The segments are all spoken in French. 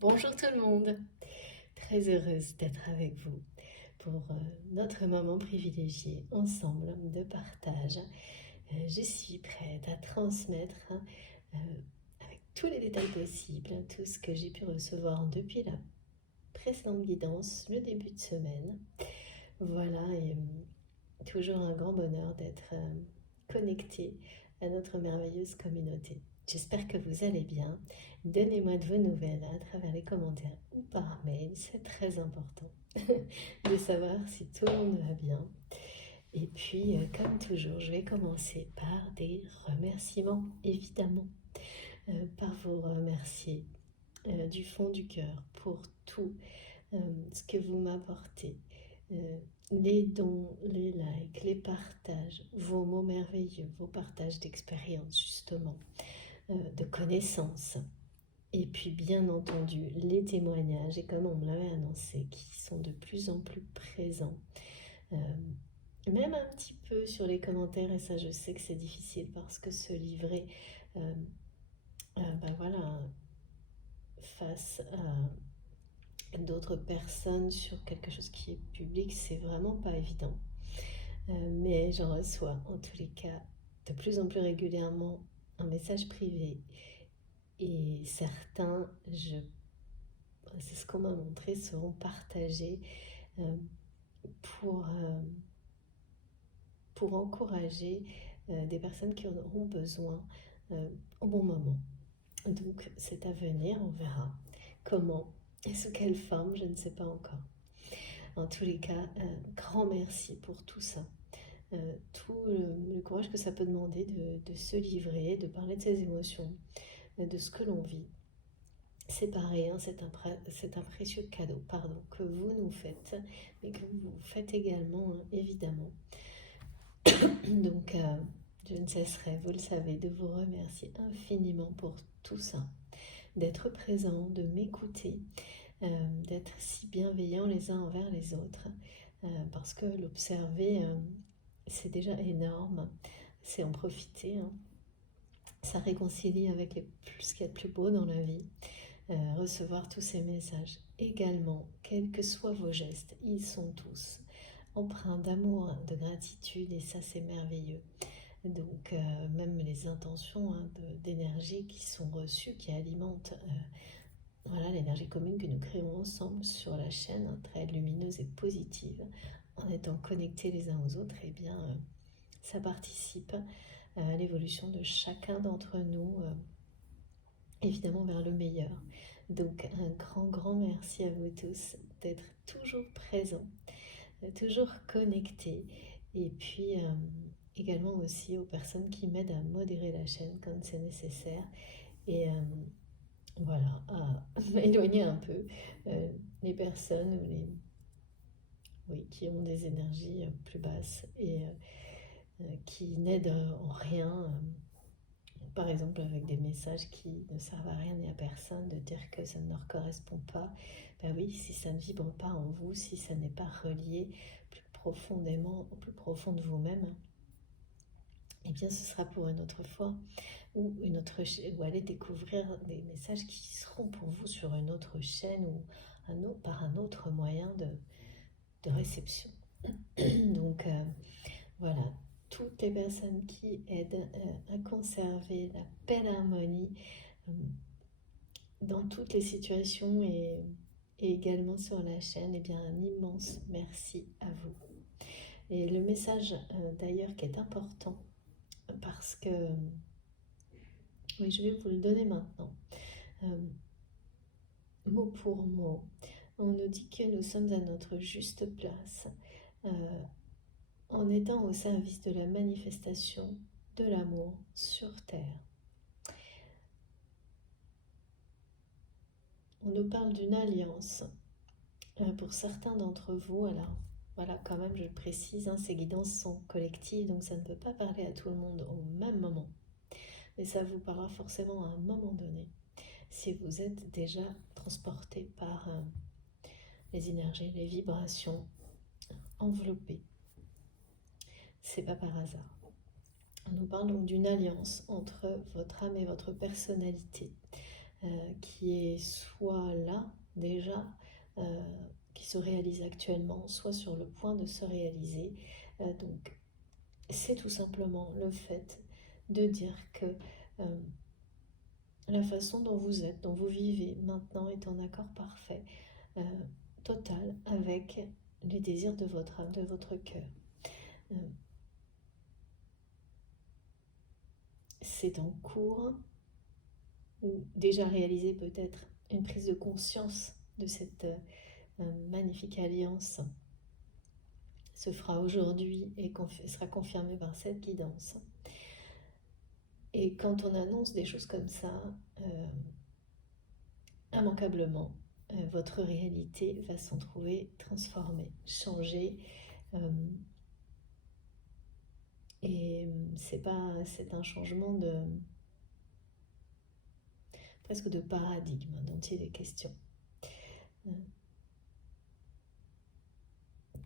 Bonjour tout le monde, très heureuse d'être avec vous pour notre moment privilégié ensemble de partage. Je suis prête à transmettre avec tous les détails possibles tout ce que j'ai pu recevoir depuis la précédente guidance, le début de semaine. Voilà, et toujours un grand bonheur d'être connecté à notre merveilleuse communauté. J'espère que vous allez bien. Donnez-moi de vos nouvelles à travers les commentaires ou par mail, c'est très important de savoir si tout le monde va bien. Et puis, comme toujours, je vais commencer par des remerciements, évidemment, par vous remercier du fond du cœur pour tout ce que vous m'apportez. Les dons, les likes, les partages, vos mots merveilleux, vos partages d'expérience justement, de connaissances. Et puis bien entendu les témoignages, et comme on me l'avait annoncé, qui sont de plus en plus présents. Même un petit peu sur les commentaires, et ça je sais que c'est difficile parce que se livrer voilà, face à d'autres personnes sur quelque chose qui est public, c'est vraiment pas évident. Mais j'en reçois en tous les cas de plus en plus régulièrement un message privé. Et certains, c'est ce qu'on m'a montré, seront partagés pour, pour encourager des personnes qui en auront besoin au bon moment. Donc c'est à venir, on verra comment et sous quelle forme, je ne sais pas encore. En tous les cas, grand merci pour tout ça. Tout le courage que ça peut demander de se livrer, de parler de ses émotions, de ce que l'on vit. C'est pas rien, c'est un précieux cadeau que vous nous faites, mais que vous faites également, hein, évidemment. Donc, je ne cesserai, vous le savez, de vous remercier infiniment pour tout ça, d'être présent, de m'écouter, d'être si bienveillants les uns envers les autres, parce que l'observer, c'est déjà énorme, c'est en profiter, hein. Ça réconcilie avec ce qu'il y a de plus beau dans la vie. Recevoir tous ces messages également, quels que soient vos gestes, ils sont tous empreints d'amour, de gratitude, et ça c'est merveilleux. Donc même les intentions, hein, d'énergie qui sont reçues, qui alimentent voilà, l'énergie commune que nous créons ensemble sur la chaîne, hein, très lumineuse et positive, en étant connectés les uns aux autres, et bien ça participe à l'évolution de chacun d'entre nous, évidemment vers le meilleur. Donc un grand merci à vous tous d'être toujours présents, toujours connectés, et puis également aussi aux personnes qui m'aident à modérer la chaîne quand c'est nécessaire, et voilà, à m'éloigner un peu les personnes qui ont des énergies plus basses et qui n'aident en rien. Par exemple, avec des messages qui ne servent à rien ni à personne, de dire que ça ne leur correspond pas. Ben oui, si ça ne vibre pas en vous, si ça n'est pas relié plus profondément, au plus profond de vous-même, eh bien ce sera pour une autre fois, ou ou aller découvrir des messages qui seront pour vous sur une autre chaîne ou par un autre moyen de réception. Donc voilà, toutes les personnes qui aident à conserver la belle harmonie dans toutes les situations, et également sur la chaîne, eh bien un immense merci à vous. Et le message d'ailleurs qui est important, parce que, oui, je vais vous le donner maintenant, mot pour mot, on nous dit que nous sommes à notre juste place, en étant au service de la manifestation de l'amour sur Terre. On nous parle d'une alliance pour certains d'entre vous. Alors voilà, quand même je le précise, hein, ces guidances sont collectives, donc ça ne peut pas parler à tout le monde au même moment, mais ça vous parlera forcément à un moment donné, si vous êtes déjà transporté par les énergies, les vibrations, enveloppées. C'est pas par hasard. On nous parle donc d'une alliance entre votre âme et votre personnalité, qui est soit là déjà, qui se réalise actuellement, soit sur le point de se réaliser. Donc c'est tout simplement le fait de dire que la façon dont vous êtes, dont vous vivez maintenant est en accord parfait, total, avec les désirs de votre âme, de votre cœur. C'est en cours, ou déjà réalisé peut-être, une prise de conscience de cette magnifique alliance se fera aujourd'hui et sera confirmée par cette guidance. Et quand on annonce des choses comme ça, immanquablement, votre réalité va s'en trouver transformée, changée. Et c'est un changement presque de paradigme dont il est question.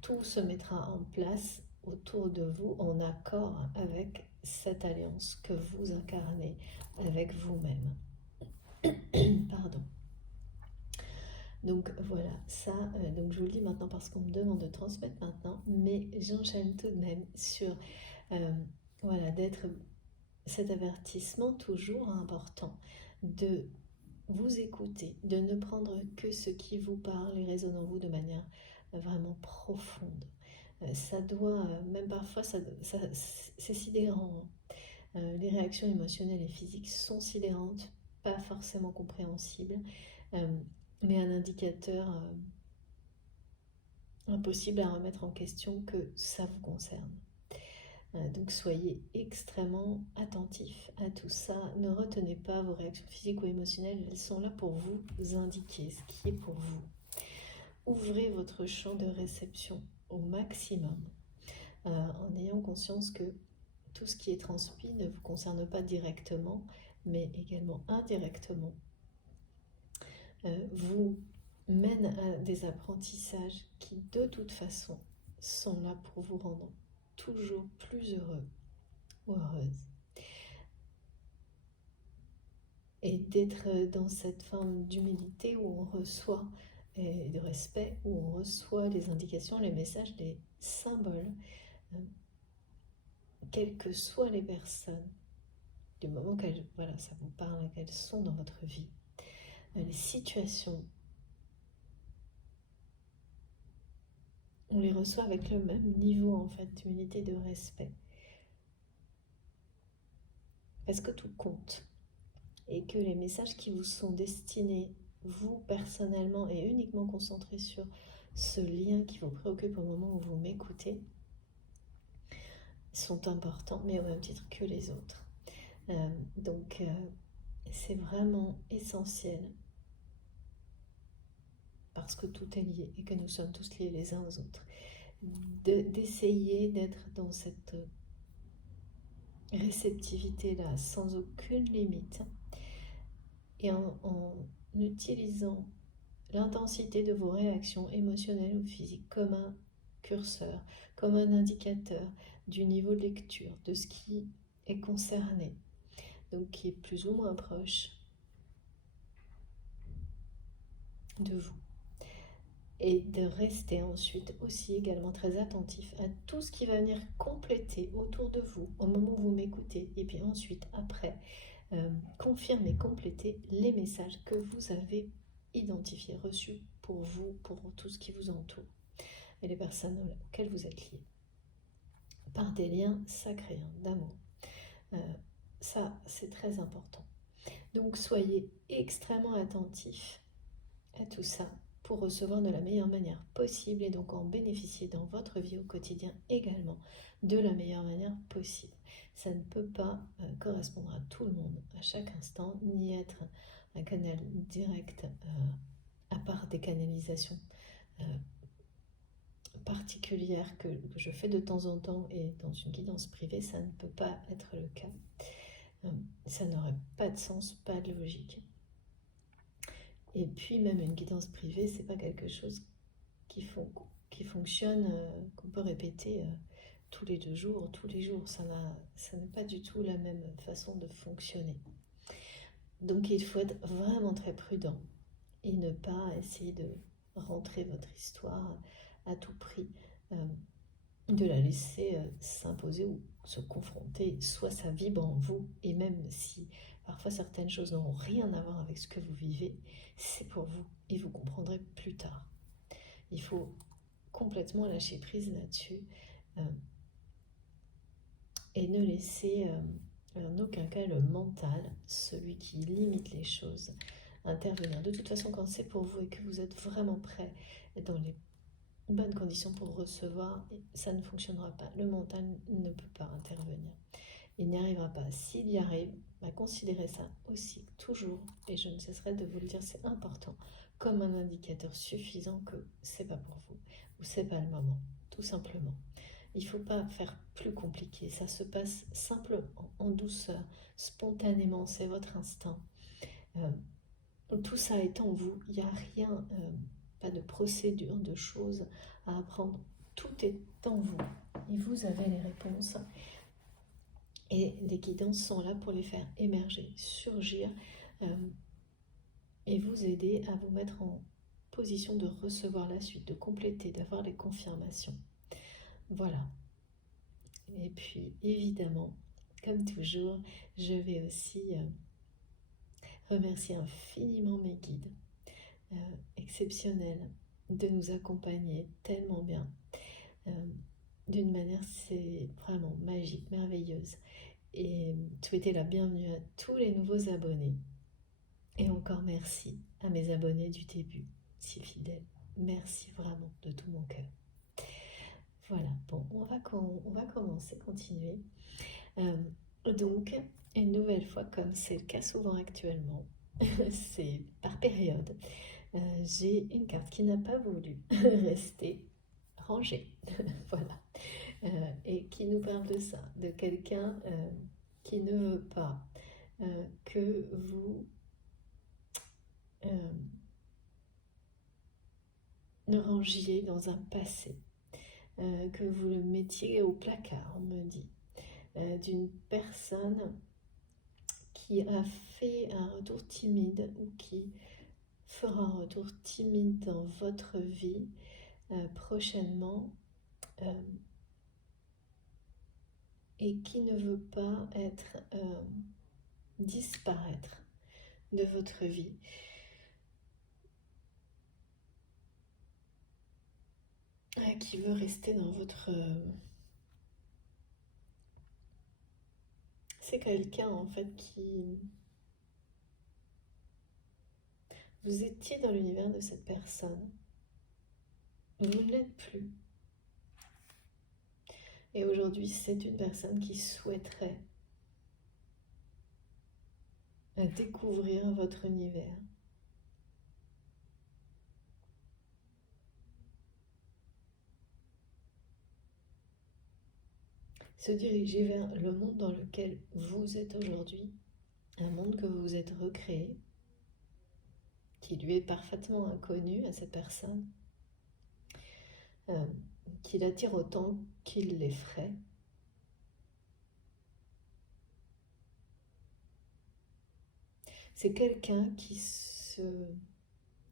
Tout se mettra en place autour de vous en accord avec cette alliance que vous incarnez avec vous-même. Pardon. Donc voilà, ça, donc je vous le dis maintenant parce qu'on me demande de transmettre maintenant, mais j'enchaîne tout de même sur voilà, d'être cet avertissement toujours important de vous écouter, de ne prendre que ce qui vous parle et résonne en vous de manière vraiment profonde. Ça doit, même parfois, c'est sidérant. Les réactions émotionnelles et physiques sont sidérantes, pas forcément compréhensibles, mais un indicateur impossible à remettre en question que ça vous concerne. Donc soyez extrêmement attentifs à tout ça. Ne retenez pas vos réactions physiques ou émotionnelles, elles sont là pour vous indiquer ce qui est pour vous. Ouvrez votre champ de réception au maximum en ayant conscience que tout ce qui est transmis ne vous concerne pas directement, mais également indirectement. Vous mène à des apprentissages qui, de toute façon, sont là pour vous rendre toujours plus heureux ou heureuse. Et d'être dans cette forme d'humilité où on reçoit, et de respect, où on reçoit les indications, les messages, les symboles, quelles que soient les personnes, du moment qu'elles, voilà, ça vous parle, qu'elles sont dans votre vie, les situations, on les reçoit avec le même niveau en fait d'humilité, de respect. Parce que tout compte. Et que les messages qui vous sont destinés, vous personnellement, et uniquement concentrés sur ce lien qui vous préoccupe au moment où vous m'écoutez, sont importants, mais au même titre que les autres. Donc, c'est vraiment essentiel, parce que tout est lié et que nous sommes tous liés les uns aux autres, d'essayer d'être dans cette réceptivité-là, sans aucune limite, et en utilisant l'intensité de vos réactions émotionnelles ou physiques comme un curseur, comme un indicateur du niveau de lecture, de ce qui est concerné, donc qui est plus ou moins proche de vous. Et de rester ensuite aussi également très attentif à tout ce qui va venir compléter autour de vous au moment où vous m'écoutez, et puis ensuite après confirmer, compléter les messages que vous avez identifiés, reçus pour vous, pour tout ce qui vous entoure et les personnes auxquelles vous êtes liés par des liens sacrés d'amour. Ça, c'est très important. Donc soyez extrêmement attentifs à tout ça pour recevoir de la meilleure manière possible et donc en bénéficier dans votre vie au quotidien également de la meilleure manière possible. Ça ne peut pas correspondre à tout le monde à chaque instant, ni être un canal direct à part des canalisations particulières que je fais de temps en temps et dans une guidance privée, ça ne peut pas être le cas. Ça n'aurait pas de sens, pas de logique. Et puis même une guidance privée, c'est pas quelque chose qui fonctionne, qu'on peut répéter tous les 2 jours, tous les jours. Ça n'est pas du tout la même façon de fonctionner. Donc il faut être vraiment très prudent et ne pas essayer de rentrer votre histoire à tout prix, de la laisser s'imposer ou se confronter. Soit ça vibre en vous, et même si parfois certaines choses n'auront rien à voir avec ce que vous vivez, c'est pour vous et vous comprendrez plus tard. Il faut complètement lâcher prise là-dessus et ne laisser en aucun cas le mental, celui qui limite les choses, intervenir. De toute façon, quand c'est pour vous et que vous êtes vraiment prêt dans les bonnes conditions pour recevoir, ça ne fonctionnera pas. Le mental ne peut pas intervenir. Il n'y arrivera pas. S'il y arrive, considérez ça aussi toujours, et je ne cesserai de vous le dire, c'est important, comme un indicateur suffisant que c'est pas pour vous ou c'est pas le moment, tout simplement. Il ne faut pas faire plus compliqué, ça se passe simplement, en douceur, spontanément, c'est votre instinct. Tout ça est en vous, il n'y a rien, pas de procédure, de choses à apprendre. Tout est en vous et vous avez les réponses. Et les guidances sont là pour les faire émerger, surgir et vous aider à vous mettre en position de recevoir la suite, de compléter, d'avoir les confirmations. Voilà. Et puis, évidemment, comme toujours, je vais aussi remercier infiniment mes guides exceptionnels de nous accompagner tellement bien. D'une manière, c'est vraiment magique, merveilleuse. Et souhaiter la bienvenue à tous les nouveaux abonnés. Et encore merci à mes abonnés du début, si fidèles. Merci vraiment de tout mon cœur. Voilà, bon, on va commencer, continuer. Donc, une nouvelle fois, comme c'est le cas souvent actuellement, c'est par période, j'ai une carte qui n'a pas voulu rester rangée. Voilà. Et qui nous parle de ça, de quelqu'un qui ne veut pas que vous rangiez dans un passé, que vous le mettiez au placard, on me dit, d'une personne qui a fait un retour timide ou qui fera un retour timide dans votre vie prochainement et qui ne veut pas être disparaître de votre vie. Qui veut rester dans votre... C'est quelqu'un en fait qui... Vous étiez dans l'univers de cette personne. Vous ne l'êtes plus. Et aujourd'hui, c'est une personne qui souhaiterait découvrir votre univers. Se diriger vers le monde dans lequel vous êtes aujourd'hui, un monde que vous êtes recréé, qui lui est parfaitement inconnu à cette personne, qui l'attire autant qu'il l'effraie. C'est quelqu'un qui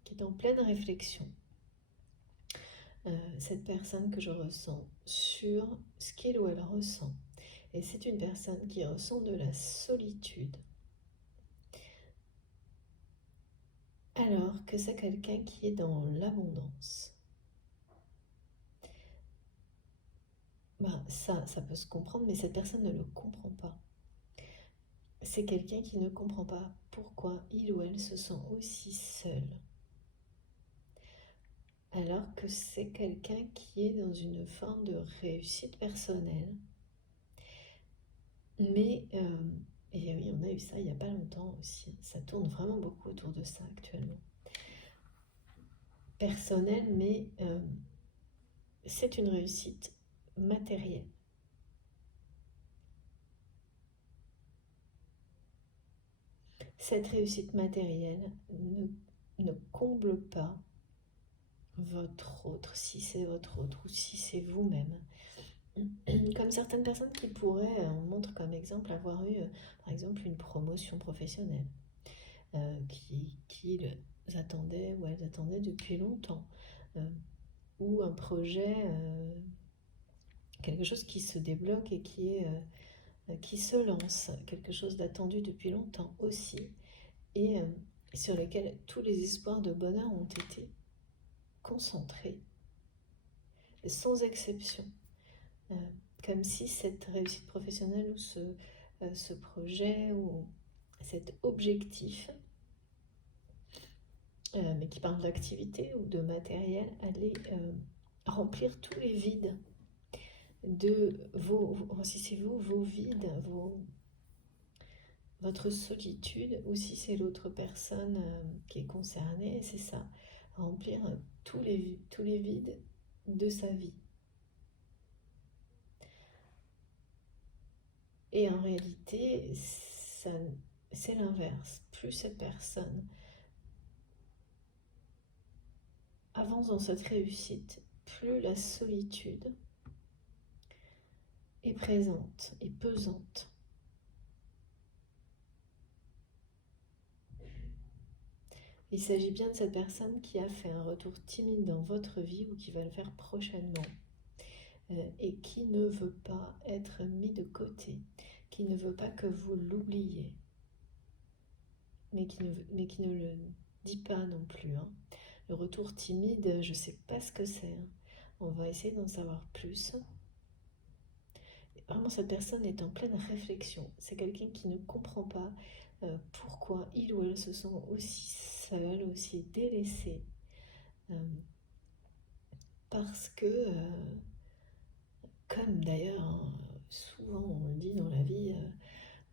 est en pleine réflexion, cette personne que je ressens, sur ce qu'il ou elle ressent. Et c'est une personne qui ressent de la solitude, alors que c'est quelqu'un qui est dans l'abondance. Ça peut se comprendre, mais cette personne ne le comprend pas. C'est quelqu'un qui ne comprend pas pourquoi il ou elle se sent aussi seul. Alors que c'est quelqu'un qui est dans une forme de réussite personnelle. Mais, et oui, on a eu ça il n'y a pas longtemps aussi. Ça tourne vraiment beaucoup autour de ça actuellement. Personnel, mais c'est une réussite matérielle. Cette réussite matérielle ne comble pas votre autre, si c'est votre autre ou si c'est vous-même. Comme certaines personnes qui pourraient, on montre comme exemple, avoir eu par exemple une promotion professionnelle, qu'ils attendaient ou elles attendaient depuis longtemps, ou un projet, quelque chose qui se débloque et qui se lance, quelque chose d'attendu depuis longtemps aussi, et sur lequel tous les espoirs de bonheur ont été concentrés, sans exception. Comme si cette réussite professionnelle ou ce projet ou cet objectif, mais qui parle d'activité ou de matériel, allait remplir tous les vides de si c'est vous, vos vides, votre solitude, ou si c'est l'autre personne qui est concernée, c'est ça, remplir tous les vides de sa vie. Et en réalité, c'est l'inverse. Plus cette personne avance dans cette réussite, plus la solitude est présente et pesante. Il s'agit bien de cette personne qui a fait un retour timide dans votre vie ou qui va le faire prochainement, et qui ne veut pas être mis de côté, qui ne veut pas que vous l'oubliez, mais qui ne le dit pas non plus. Le retour timide, je ne sais pas ce que c'est. On va essayer d'en savoir plus. Vraiment, cette personne est en pleine réflexion. C'est quelqu'un qui ne comprend pas pourquoi il ou elle se sent aussi seul, aussi délaissé. Parce que, comme d'ailleurs, souvent on le dit dans la vie,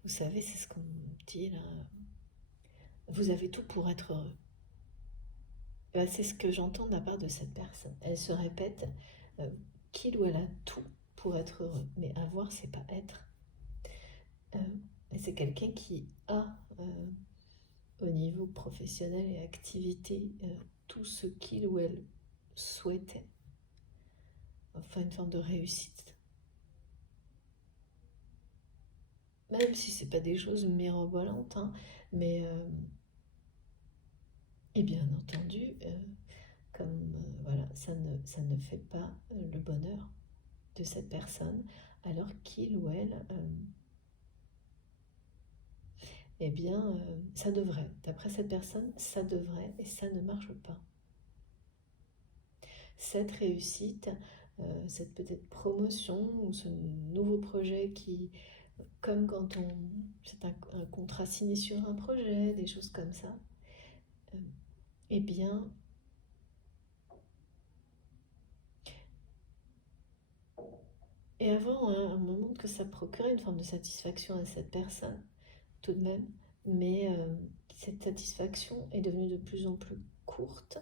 vous savez, c'est ce qu'on dit là, vous avez tout pour être heureux. C'est ce que j'entends de la part de cette personne. Elle se répète qu'il ou elle a tout pour être heureux. Mais avoir, c'est pas être. Et c'est quelqu'un qui a, au niveau professionnel et activité, tout ce qu'il ou elle souhaitait. Enfin, une forme de réussite. Même si c'est pas des choses mirobolantes, mais et bien entendu, comme voilà, ça ne fait pas le bonheur de cette personne, alors qu'il ou elle, eh bien, ça devrait. D'après cette personne, ça devrait, et ça ne marche pas. Cette réussite, cette peut-être promotion ou ce nouveau projet qui, comme quand c'est un contrat signé sur un projet, des choses comme ça, eh bien, et avant, on me montre que ça procurait une forme de satisfaction à cette personne, tout de même, mais cette satisfaction est devenue de plus en plus courte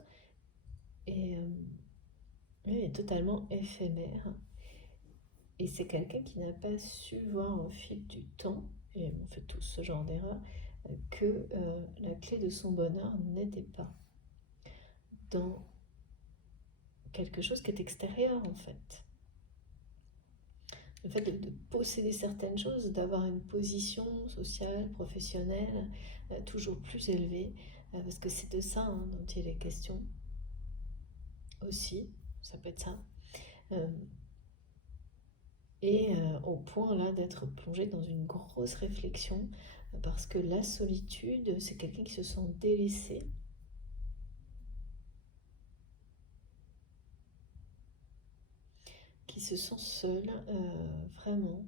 et est totalement éphémère. Et c'est quelqu'un qui n'a pas su voir au fil du temps, et on fait tous ce genre d'erreur, que la clé de son bonheur n'était pas dans quelque chose qui est extérieur en fait. Le fait de posséder certaines choses, d'avoir une position sociale, professionnelle, toujours plus élevée, parce que c'est de ça dont il est question aussi, ça peut être ça. Et au point là d'être plongé dans une grosse réflexion, parce que la solitude, c'est quelqu'un qui se sent délaissé, qui se sent seul, vraiment,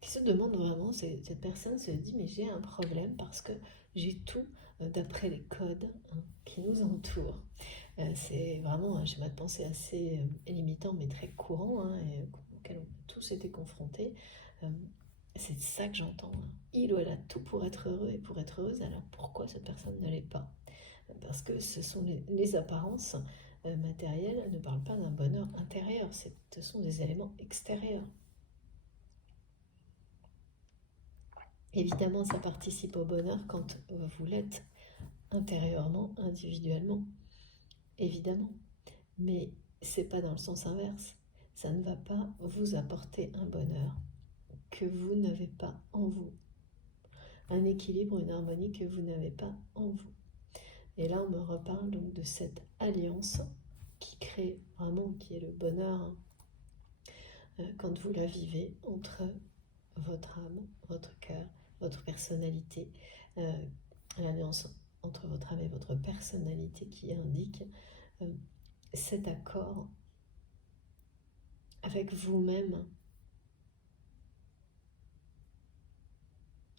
qui se demande vraiment, cette personne se dit mais j'ai un problème parce que j'ai tout d'après les codes qui nous entourent. C'est vraiment un schéma de pensée assez limitant mais très courant, et auquel on a tous été confrontés. C'est ça que j'entends. Il ou elle a tout pour être heureux et pour être heureuse, alors pourquoi cette personne ne l'est pas? Parce que ce sont les apparences matérielles ne parlent pas d'un bonheur intérieur, ce sont des éléments extérieurs. Évidemment, ça participe au bonheur quand vous l'êtes intérieurement, individuellement, évidemment. Mais c'est pas dans le sens inverse. Ça ne va pas vous apporter un bonheur que vous n'avez pas en vous. Un équilibre, une harmonie que vous n'avez pas en vous. Et là, on me reparle donc de cette alliance qui crée vraiment, qui est le bonheur quand vous la vivez entre votre âme, votre cœur, votre personnalité, l'alliance entre votre âme et votre personnalité qui indique cet accord avec vous-même,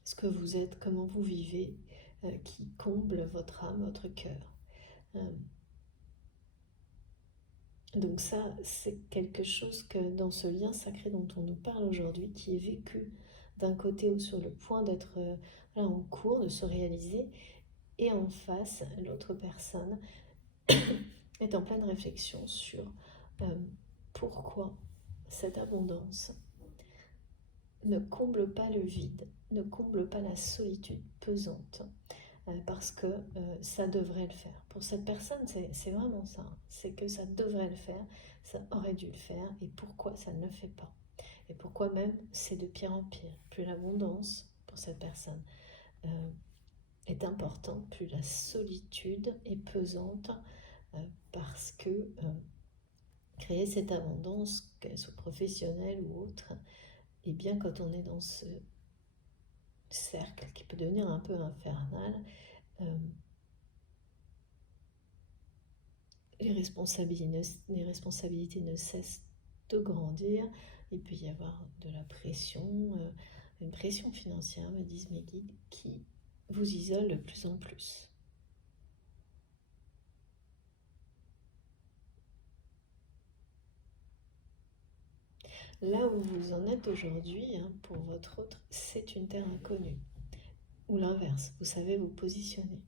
ce que vous êtes, comment vous vivez, qui comble votre âme, votre cœur. Donc ça, c'est quelque chose que dans ce lien sacré dont on nous parle aujourd'hui, qui est vécu d'un côté ou sur le point d'être en cours, de se réaliser, et en face, l'autre personne est en pleine réflexion sur pourquoi cette abondance ne comble pas le vide, ne comble pas la solitude pesante, parce que ça devrait le faire. Pour cette personne, c'est vraiment ça, c'est que ça devrait le faire, ça aurait dû le faire, et pourquoi ça ne le fait pas. Et pourquoi même c'est de pire en pire. Plus l'abondance pour cette personne est importante, plus la solitude est pesante, parce que créer cette abondance, qu'elle soit professionnelle ou autre, et bien quand on est dans ce cercle qui peut devenir un peu infernal, les responsabilités ne cessent de grandir. Il peut y avoir de la pression, une pression financière, me disent mes guides, qui vous isole de plus en plus. Là où vous en êtes aujourd'hui, pour votre autre, c'est une terre inconnue. Ou l'inverse, vous savez vous positionner.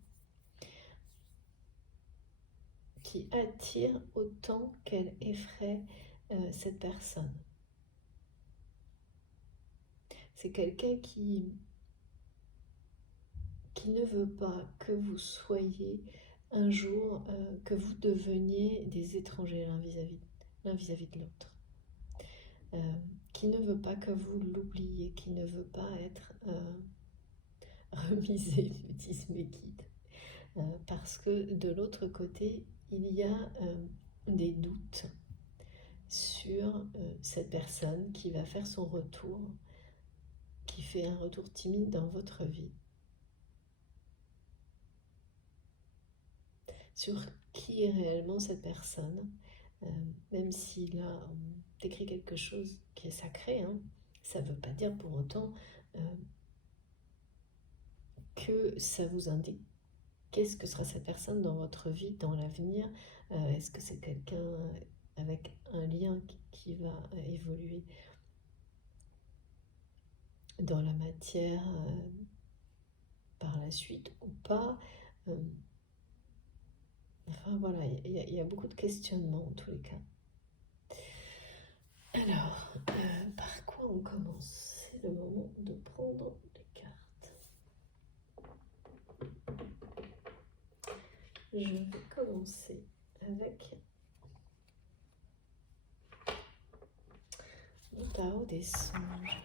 Qui attire autant qu'elle effraie cette personne. C'est quelqu'un qui ne veut pas que vous soyez un jour, que vous deveniez des étrangers l'un vis-à-vis de l'autre. Qui ne veut pas que vous l'oubliez, qui ne veut pas être remisé, me disent mes guides. Parce que de l'autre côté, il y a des doutes sur cette personne qui va faire son retour, qui fait un retour timide dans votre vie. Sur qui est réellement cette personne, même si là on décrit quelque chose qui est sacré, ça ne veut pas dire pour autant que ça vous indique qu'est-ce que sera cette personne dans votre vie, dans l'avenir. Est-ce que c'est quelqu'un avec un lien qui va évoluer dans la matière par la suite ou pas. Enfin voilà, il y a beaucoup de questionnements en tous les cas. Alors, par quoi on commence? C'est le moment de prendre les cartes. Je vais commencer avec le tarot des songes.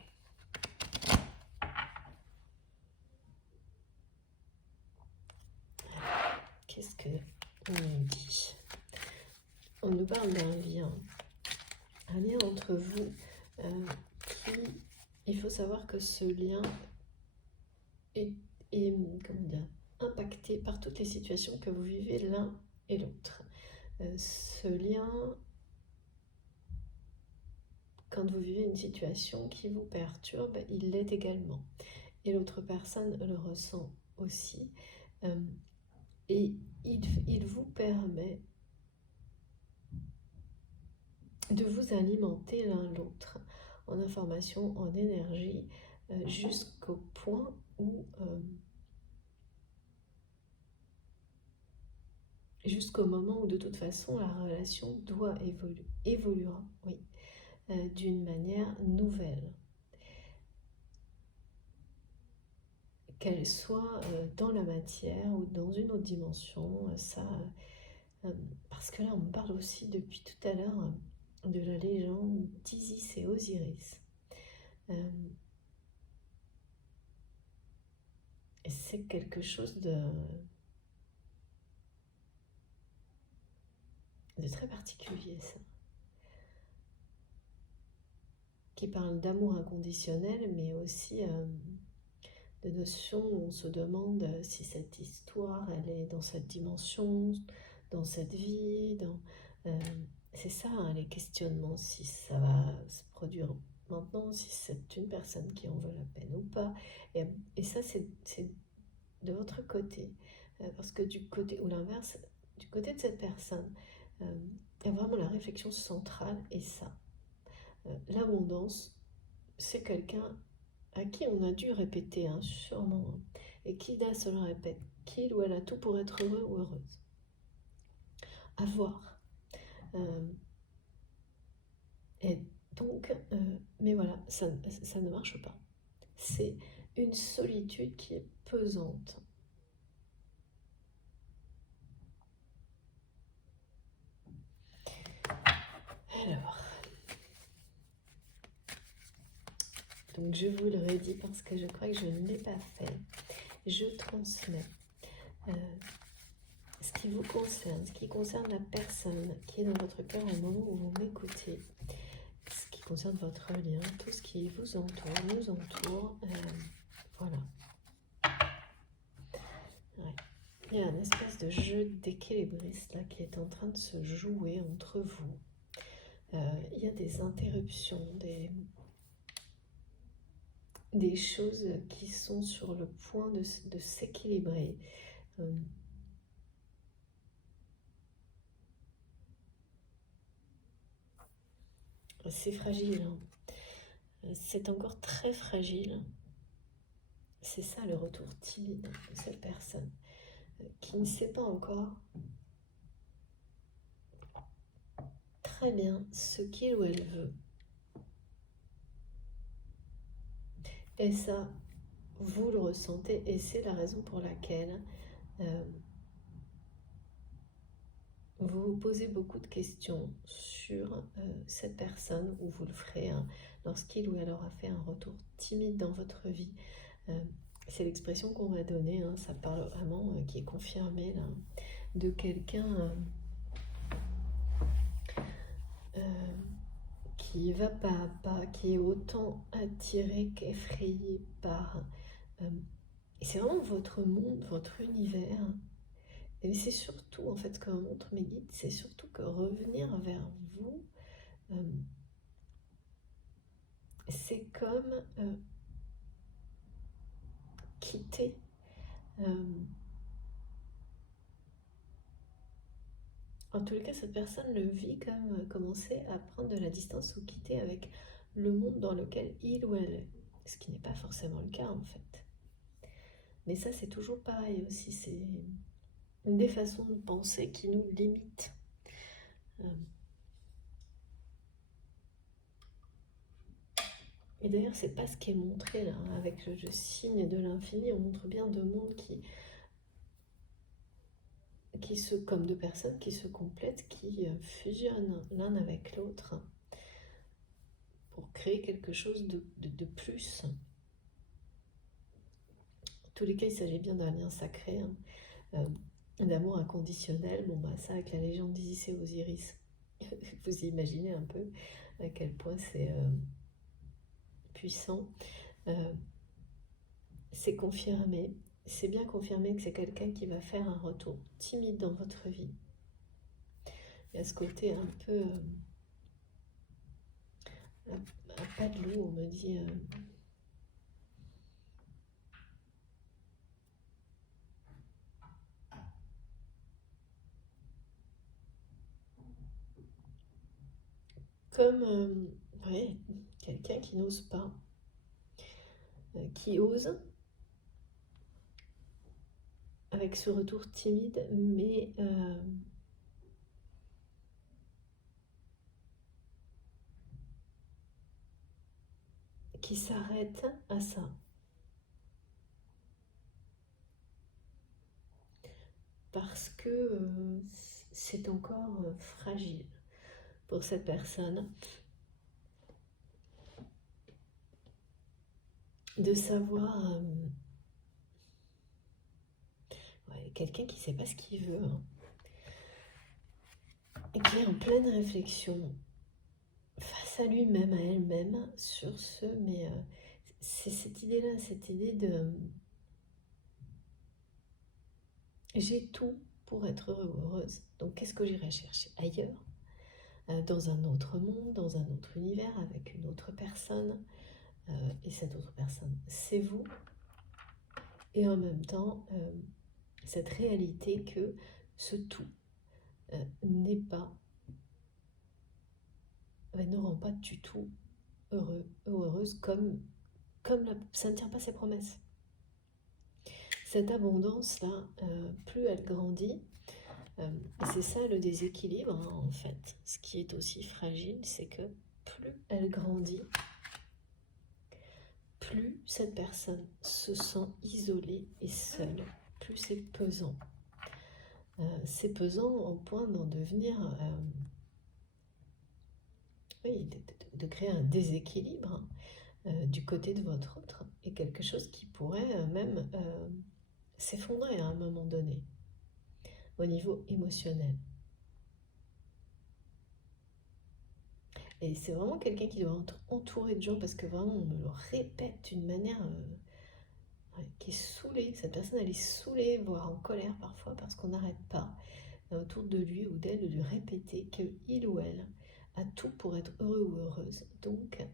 Qu'est-ce que on nous dit? On nous parle d'un lien entre vous qui, il faut savoir que ce lien est comment dire, impacté par toutes les situations que vous vivez l'un et l'autre. Ce lien, quand vous vivez une situation qui vous perturbe, il l'est également. Et l'autre personne le ressent aussi. Et il vous permet de vous alimenter l'un l'autre en information, en énergie, jusqu'au point où, jusqu'au moment où de toute façon la relation évoluera, oui, d'une manière nouvelle. Qu'elle soit dans la matière ou dans une autre dimension, parce que là on me parle aussi depuis tout à l'heure de la légende d'Isis et Osiris. c'est quelque chose de très particulier, ça. Qui parle d'amour inconditionnel, mais aussi de notions où on se demande si cette histoire, elle est dans cette dimension, dans cette vie, c'est ça, hein, les questionnements, si ça va se produire maintenant, si c'est une personne qui en veut la peine ou pas. Et ça, c'est de votre côté. Parce que du côté, ou l'inverse, du côté de cette personne, il y a vraiment la réflexion centrale et ça. L'abondance, c'est quelqu'un à qui on a dû répéter, hein, sûrement, hein, et qui là se le répète, qu'il ou elle a tout pour être heureux ou heureuse. À voir. Et donc, mais voilà, ça ne marche pas. C'est une solitude qui est pesante. Alors, donc je vous le redis parce que je crois que je ne l'ai pas fait. Je transmets ce qui vous concerne, ce qui concerne la personne qui est dans votre cœur au moment où vous m'écoutez, ce qui concerne votre lien, tout ce qui vous entoure, nous entoure, voilà. Ouais. Il y a une espèce de jeu d'équilibriste là qui est en train de se jouer entre vous. Il y a des interruptions, des choses qui sont sur le point de s'équilibrer. C'est fragile, hein. C'est encore très fragile. C'est ça le retour timide de cette personne qui ne sait pas encore très bien ce qu'il ou elle veut. Et ça, vous le ressentez et c'est la raison pour laquelle vous vous posez beaucoup de questions sur cette personne, ou vous le ferez hein, lorsqu'il ou elle aura fait un retour timide dans votre vie. C'est l'expression qu'on va donner, hein, ça parle vraiment, qui est confirmée là, de quelqu'un qui va pas à pas, qui est autant attiré qu'effrayé par... et c'est vraiment votre monde, votre univers. Et c'est surtout, en fait, ce que montrent mes guides, c'est surtout que revenir vers vous, c'est comme quitter. En tous les cas, cette personne le vit comme commencer à prendre de la distance ou quitter avec le monde dans lequel il ou elle est. Ce qui n'est pas forcément le cas, en fait. Mais ça, c'est toujours pareil aussi. C'est des façons de penser qui nous limitent. Et d'ailleurs, c'est pas ce qui est montré là, hein, avec le signe de l'infini. On montre bien deux mondes comme deux personnes qui se complètent, qui fusionnent l'un avec l'autre pour créer quelque chose de plus. En tous les cas, il s'agit bien d'un lien sacré, hein, d'amour inconditionnel. Bon, bah, ça, avec la légende d'Isis et Osiris, vous imaginez un peu à quel point c'est puissant. C'est confirmé, c'est bien confirmé que c'est quelqu'un qui va faire un retour timide dans votre vie. Il y a ce côté un peu un pas de loup, on me dit. Comme ouais, quelqu'un qui n'ose pas, qui ose avec ce retour timide, mais qui s'arrête à ça. Parce que c'est encore fragile pour cette personne de savoir quelqu'un qui ne sait pas ce qu'il veut, hein, et qui est en pleine réflexion face à lui-même, à elle-même, sur ce, mais c'est cette idée-là, cette idée de j'ai tout pour être heureux ou heureuse, donc qu'est-ce que j'irai chercher ailleurs, dans un autre monde, dans un autre univers, avec une autre personne, et cette autre personne, c'est vous, et en même temps, cette réalité que ce tout n'est pas, ne rend pas du tout heureux ou heureuse, comme ça ne tient pas ses promesses. Cette abondance-là, plus elle grandit, c'est ça le déséquilibre, hein, en fait. Ce qui est aussi fragile, c'est que plus elle grandit, plus cette personne se sent isolée et seule, plus c'est pesant. C'est pesant au point d'en devenir, oui, de créer un déséquilibre, hein, du côté de votre autre, et quelque chose qui pourrait même s'effondrer à un moment donné, au niveau émotionnel. Et c'est vraiment quelqu'un qui doit être entouré de gens, parce que vraiment on me le répète d'une manière qui est saoulée. Cette personne, elle est saoulée, voire en colère parfois, parce qu'on n'arrête pas autour de lui ou d'elle de lui répéter qu'il ou elle a tout pour être heureux ou heureuse. Donc,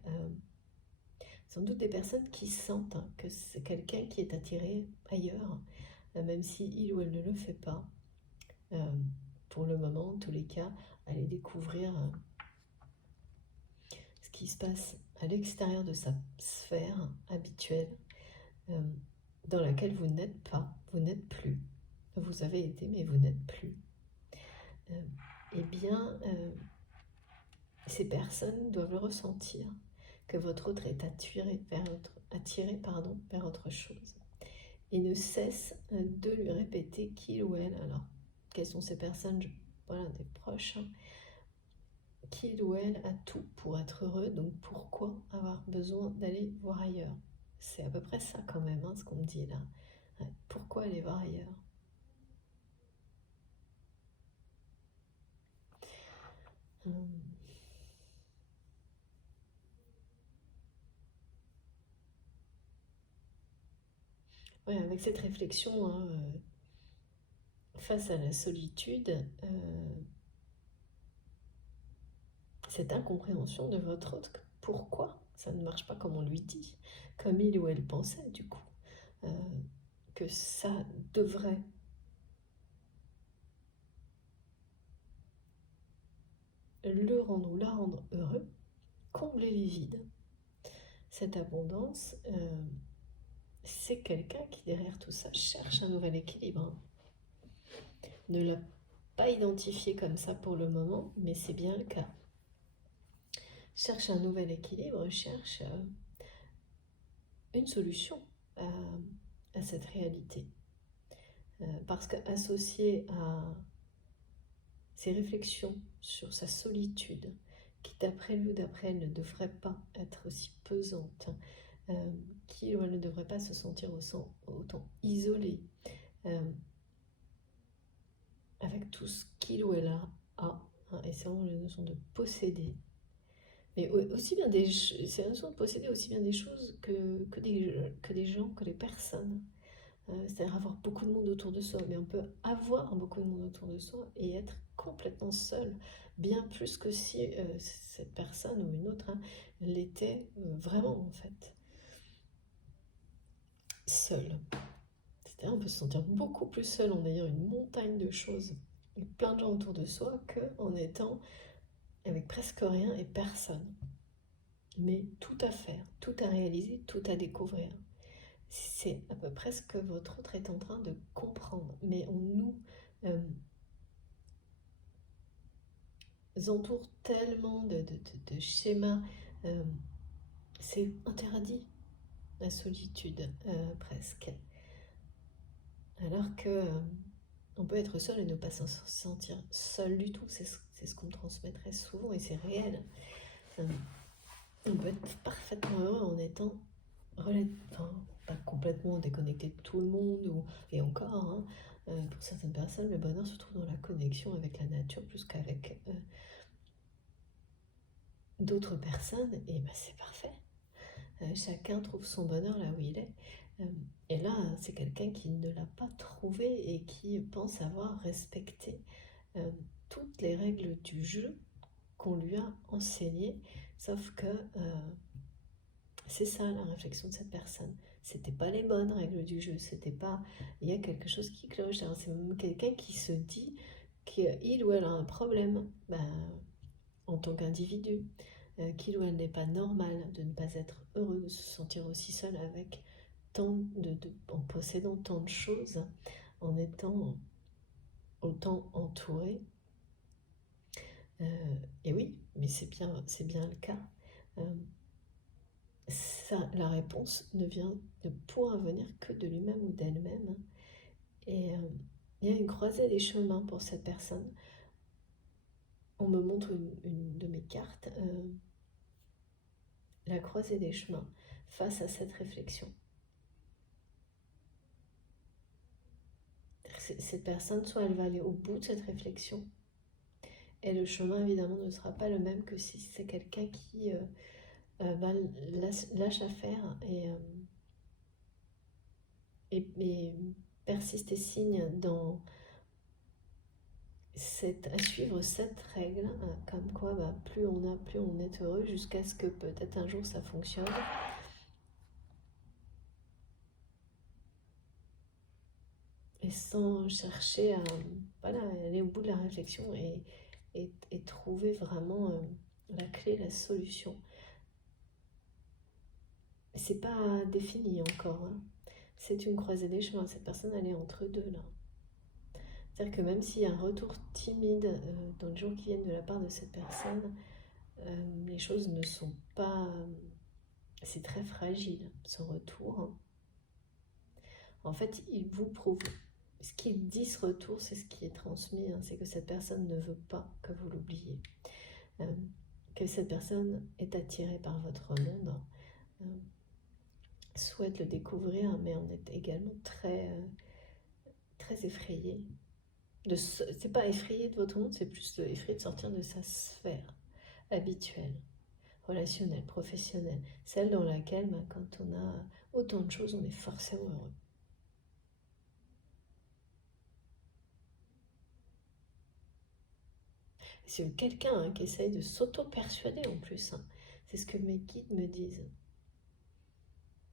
sans doute des personnes qui sentent, hein, que c'est quelqu'un qui est attiré ailleurs, même si il ou elle ne le fait pas. Pour le moment, en tous les cas, aller découvrir ce qui se passe à l'extérieur de sa sphère habituelle, dans laquelle vous n'êtes pas, vous n'êtes plus. Vous avez été, mais vous n'êtes plus. Eh bien, ces personnes doivent le ressentir, que votre autre est attiré vers autre chose, et ne cesse de lui répéter qu'il ou elle, alors quelles sont ces personnes, voilà, des proches, hein, qu'il ou elle a tout pour être heureux, donc pourquoi avoir besoin d'aller voir ailleurs? C'est à peu près ça quand même, hein, ce qu'on me dit là. Ouais, pourquoi aller voir ailleurs? Ouais, avec cette réflexion, hein, face à la solitude, cette incompréhension de votre autre, pourquoi ça ne marche pas comme on lui dit, comme il ou elle pensait du coup, que ça devrait le rendre ou la rendre heureux, combler les vides. Cette abondance, c'est quelqu'un qui derrière tout ça cherche un nouvel équilibre. Ne l'a pas identifié comme ça pour le moment, mais c'est bien le cas. Cherche un nouvel équilibre, cherche une solution à cette réalité. Parce qu'associé à ces réflexions sur sa solitude, qui d'après lui ou d'après elle ne devrait pas être aussi pesante, qui ou elle ne devrait pas se sentir autant isolée, avec tout ce qu'il ou elle a, hein, et c'est vraiment la notion de posséder. Mais aussi bien c'est la notion de posséder aussi bien des choses que des gens, que des personnes. C'est-à-dire avoir beaucoup de monde autour de soi, mais on peut avoir beaucoup de monde autour de soi et être complètement seul, bien plus que si cette personne ou une autre, hein, l'était vraiment en fait. Seul. C'est-à-dire on peut se sentir beaucoup plus seul en ayant une montagne de choses et plein de gens autour de soi qu'en étant avec presque rien et personne. Mais tout à faire, tout à réaliser, tout à découvrir. C'est à peu près ce que votre autre est en train de comprendre. Mais on nous entoure tellement de schémas. C'est interdit, la solitude, presque. Alors que on peut être seul et ne pas s'en sentir seul du tout. C'est ce qu'on me transmettrait souvent et c'est réel. On peut être parfaitement heureux en étant pas complètement déconnecté de tout le monde, et encore, hein, pour certaines personnes, le bonheur se trouve dans la connexion avec la nature plus qu'avec d'autres personnes, et ben c'est parfait. Chacun trouve son bonheur là où il est. Et là, c'est quelqu'un qui ne l'a pas trouvé et qui pense avoir respecté toutes les règles du jeu qu'on lui a enseignées, sauf que c'est ça la réflexion de cette personne. C'était pas les bonnes règles du jeu, c'était pas. Il y a quelque chose qui cloche. Alors, c'est même quelqu'un qui se dit qu'il ou elle a un problème en tant qu'individu, qu'il ou elle n'est pas normal de ne pas être heureux, de se sentir aussi seul avec en possédant tant de choses, en étant autant entouré. Et oui, mais c'est bien le cas. La réponse ne pourra venir que de lui-même ou d'elle-même. Et il y a une croisée des chemins pour cette personne. On me montre une de mes cartes, la croisée des chemins face à cette réflexion. Cette personne, soit elle va aller au bout de cette réflexion, et le chemin évidemment ne sera pas le même que si c'est quelqu'un qui lâche affaire et persiste et signe à suivre cette règle, comme quoi plus on est heureux, jusqu'à ce que peut-être un jour ça fonctionne. Et sans chercher à aller au bout de la réflexion et trouver vraiment la clé, la solution. C'est pas défini encore, hein. C'est une croisée des chemins. Cette personne, elle est entre deux là. C'est-à-dire que même s'il y a un retour timide dans les jours qui viennent de la part de cette personne, les choses ne sont pas... c'est très fragile, ce retour, hein. En fait, il vous prouve... Ce qu'il dit, ce retour, c'est ce qui est transmis, hein. C'est que cette personne ne veut pas que vous l'oubliez. Que cette personne est attirée par votre monde, souhaite le découvrir, mais on est également très, très effrayé. C'est pas effrayé de votre monde, c'est plus effrayé de sortir de sa sphère habituelle, relationnelle, professionnelle, celle dans laquelle, quand on a autant de choses, on est forcément heureux. C'est quelqu'un qui essaye de s'auto-persuader en plus, hein. C'est ce que mes guides me disent.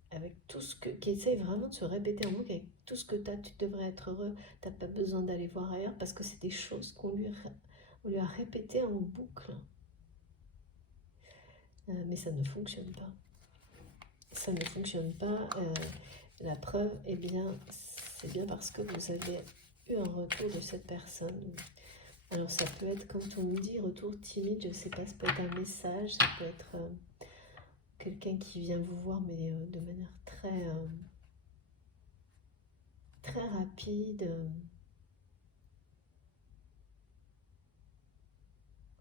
Avec tout ce qui essaye vraiment de se répéter en boucle, avec tout ce que tu as, tu devrais être heureux, tu n'as pas besoin d'aller voir ailleurs, parce que c'est des choses qu'on lui a répétées en boucle. Mais ça ne fonctionne pas. Ça ne fonctionne pas. La preuve, c'est bien parce que vous avez eu un retour de cette personne. Alors ça peut être, quand on me dit retour timide, je ne sais pas, ça peut être un message, ça peut être quelqu'un qui vient vous voir, mais de manière très, très rapide.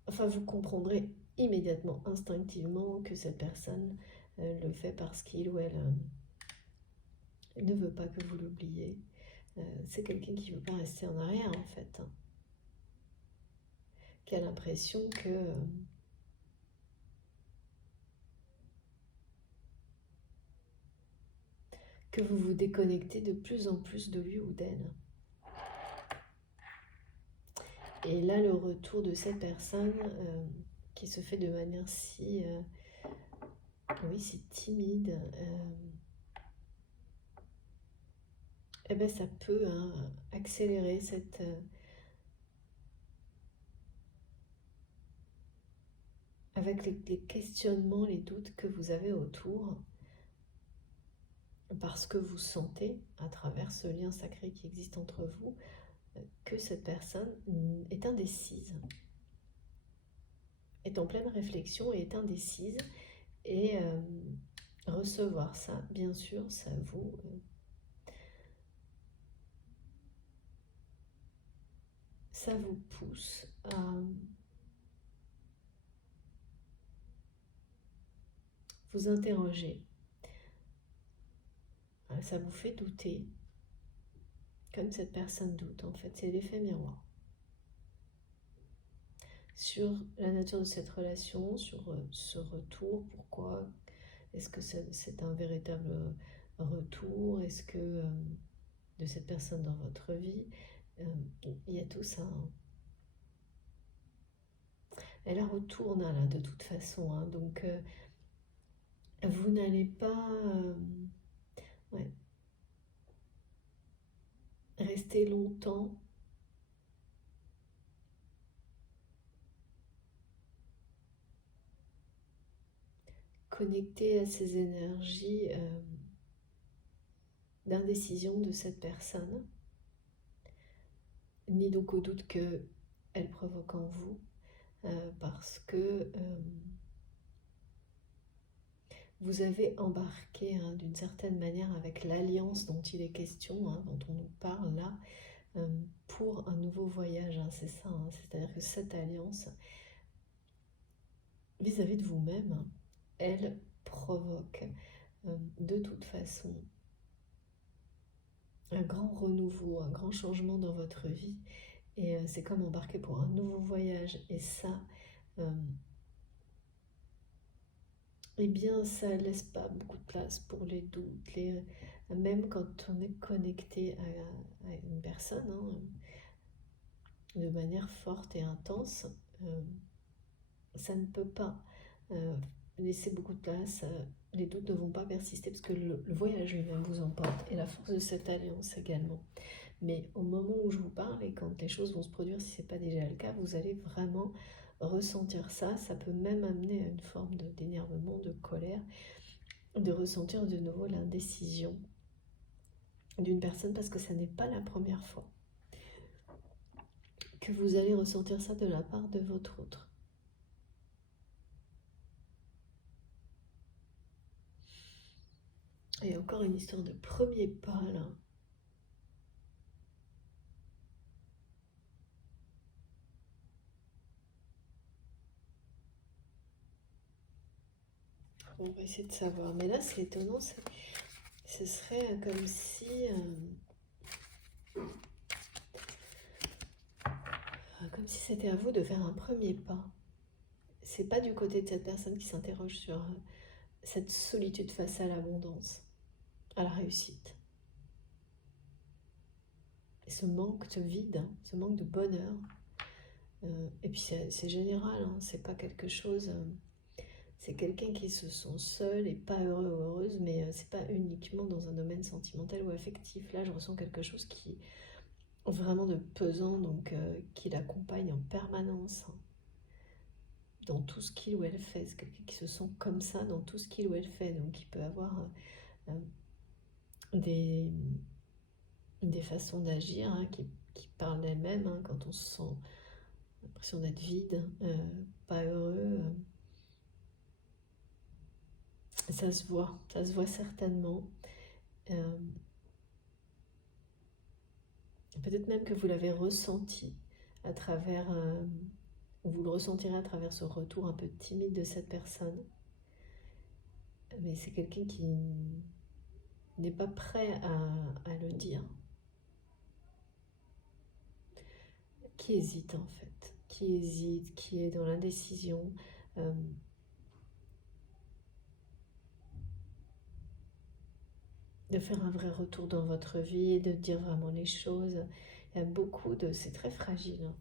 Enfin, vous comprendrez immédiatement, instinctivement, que cette personne le fait parce qu'il ou elle ne veut pas que vous l'oubliez. C'est quelqu'un qui ne veut pas rester en arrière, en fait, hein. Qui a l'impression que vous vous déconnectez de plus en plus de lui ou d'elle. Et là, le retour de cette personne qui se fait de manière si timide, eh ben ça peut accélérer cette... avec les questionnements, les doutes que vous avez autour, parce que vous sentez, à travers ce lien sacré qui existe entre vous, que cette personne est indécise, est en pleine réflexion et est indécise. Et recevoir ça, bien sûr, ça vous pousse à vous interroger. Ça vous fait douter. Comme cette personne doute, en fait, c'est l'effet miroir. Sur la nature de cette relation, sur ce retour, pourquoi est-ce que c'est un véritable retour, est-ce que de cette personne dans votre vie, il y a tout ça. Hein. Elle retourne là, de toute façon, hein, donc vous n'allez pas ouais, rester longtemps connecté à ces énergies d'indécision de cette personne, ni donc au doute qu'elle provoque en vous, parce que vous avez embarqué hein, d'une certaine manière avec l'alliance dont il est question, hein, dont on nous parle là, pour un nouveau voyage, hein, c'est ça, hein, c'est-à-dire que cette alliance, vis-à-vis de vous-même, hein, elle provoque de toute façon un grand renouveau, un grand changement dans votre vie, et c'est comme embarquer pour un nouveau voyage, et ça, eh bien, ça laisse pas beaucoup de place pour les doutes, même quand on est connecté à une personne, hein, de manière forte et intense, ça ne peut pas laisser beaucoup de place, les doutes ne vont pas persister parce que le voyage lui-même vous emporte et la force de cette alliance également. Mais au moment où je vous parle et quand les choses vont se produire, si ce n'est pas déjà le cas, vous allez vraiment ressentir ça. Ça peut même amener à une forme d'énervement, de colère, de ressentir de nouveau l'indécision d'une personne parce que ça n'est pas la première fois que vous allez ressentir ça de la part de votre autre. Et encore une histoire de premier pas là. On va essayer de savoir. Mais là, c'est étonnant. Ce serait comme si... comme si c'était à vous de faire un premier pas. C'est pas du côté de cette personne qui s'interroge sur cette solitude face à l'abondance, à la réussite. Et ce manque de vide, hein, ce manque de bonheur. Et puis c'est général, hein, c'est pas quelque chose... c'est quelqu'un qui se sent seul et pas heureux ou heureuse, mais c'est pas uniquement dans un domaine sentimental ou affectif. Là, je ressens quelque chose qui vraiment de pesant, donc qui l'accompagne en permanence hein, dans tout ce qu'il ou elle fait. C'est quelqu'un qui se sent comme ça dans tout ce qu'il ou elle fait, donc il peut avoir des façons d'agir hein, qui parlent d'elles-mêmes hein, quand on se sent l'impression d'être vide, pas heureux. Ça se voit certainement. Peut-être même que vous l'avez ressenti à travers, ou vous le ressentirez à travers ce retour un peu timide de cette personne. Mais c'est quelqu'un qui n'est pas prêt à le dire. Qui hésite en fait. Qui hésite, qui est dans l'indécision. De faire un vrai retour dans votre vie, de dire vraiment les choses. Il y a beaucoup de... C'est très fragile. Hein.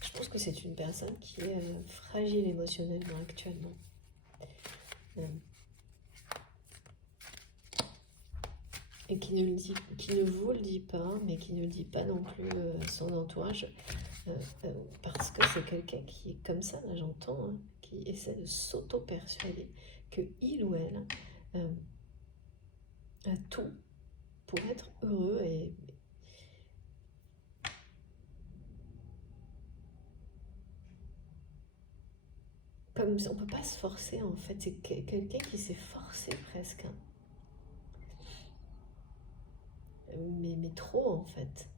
Je pense que c'est une personne qui est fragile émotionnellement actuellement. Et qui ne vous le dit pas, mais qui ne le dit pas non plus à son entourage, parce que c'est quelqu'un qui est comme ça, là j'entends, hein, qui essaie de s'auto-persuader que il ou elle a tout pour être heureux et comme on peut pas se forcer en fait, c'est quelqu'un qui s'est forcé presque, hein. Mais trop en fait.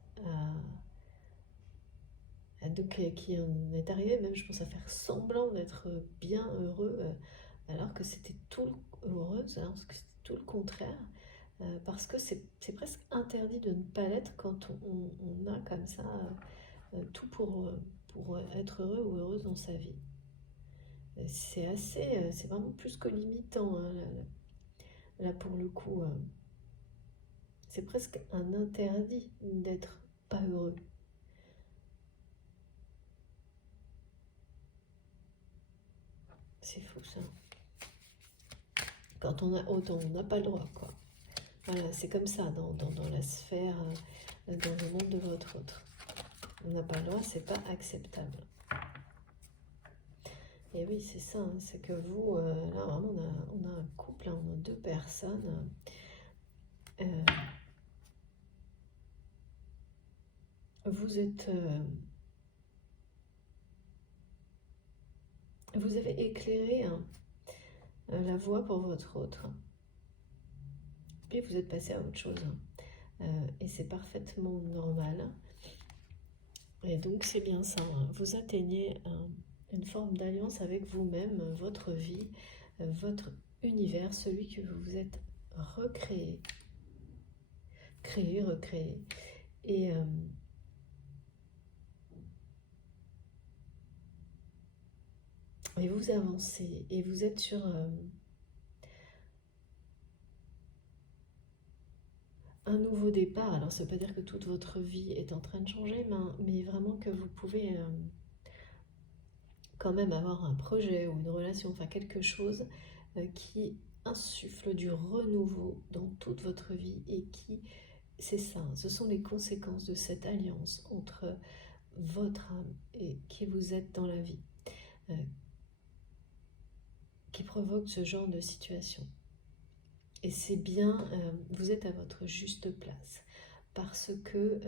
Donc qui en est arrivé même, je pense, à faire semblant d'être bien heureux, alors que c'était tout heureuse, alors que c'était tout le contraire. parce que c'est presque interdit de ne pas l'être quand on a comme ça tout pour être heureux ou heureuse dans sa vie. C'est vraiment plus que limitant, hein, là, pour le coup. C'est presque un interdit d'être pas heureux. C'est fou ça. Quand on a autant, on n'a pas le droit, quoi. Voilà, c'est comme ça dans la sphère, dans le monde de votre autre. On n'a pas le droit, c'est pas acceptable. Et oui, c'est ça, hein, c'est que vous, là vraiment, on a un couple, hein, on a deux personnes. Vous êtes... vous avez éclairé, hein, la voie pour votre autre. Puis vous êtes passé à autre chose. Et c'est parfaitement normal. Et donc c'est bien ça, hein. Vous atteignez une forme d'alliance avec vous-même, votre vie, votre univers, celui que vous vous êtes recréé, créé, recréé. Et vous avancez et vous êtes sur un nouveau départ. Alors ça ne veut pas dire que toute votre vie est en train de changer, mais vraiment que vous pouvez quand même avoir un projet ou une relation, enfin quelque chose qui insuffle du renouveau dans toute votre vie et qui, c'est ça, ce sont les conséquences de cette alliance entre votre âme et qui vous êtes dans la vie, qui provoque ce genre de situation. Et c'est bien, vous êtes à votre juste place, parce que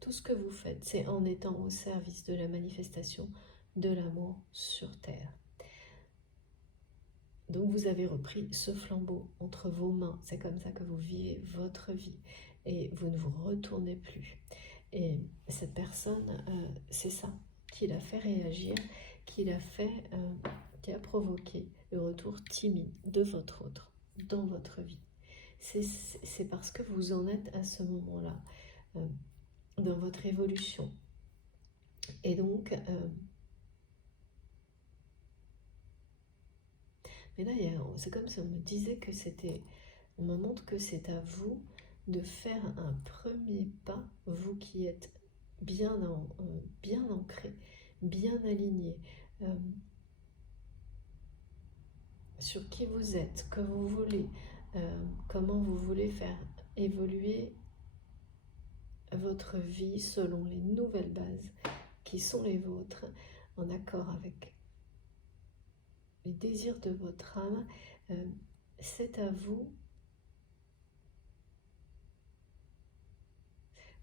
tout ce que vous faites, c'est en étant au service de la manifestation de l'amour sur Terre. Donc vous avez repris ce flambeau entre vos mains, c'est comme ça que vous vivez votre vie, et vous ne vous retournez plus. Et cette personne, c'est ça qui l'a fait réagir, qui a provoqué le retour timide de votre autre dans votre vie. C'est parce que vous en êtes à ce moment-là, dans votre évolution. Et donc, mais là, c'est comme si on me disait que c'était, on me montre que c'est à vous de faire un premier pas, vous qui êtes bien ancré, bien aligné, sur qui vous êtes, que vous voulez, comment vous voulez faire évoluer votre vie selon les nouvelles bases qui sont les vôtres, en accord avec les désirs de votre âme. C'est à vous,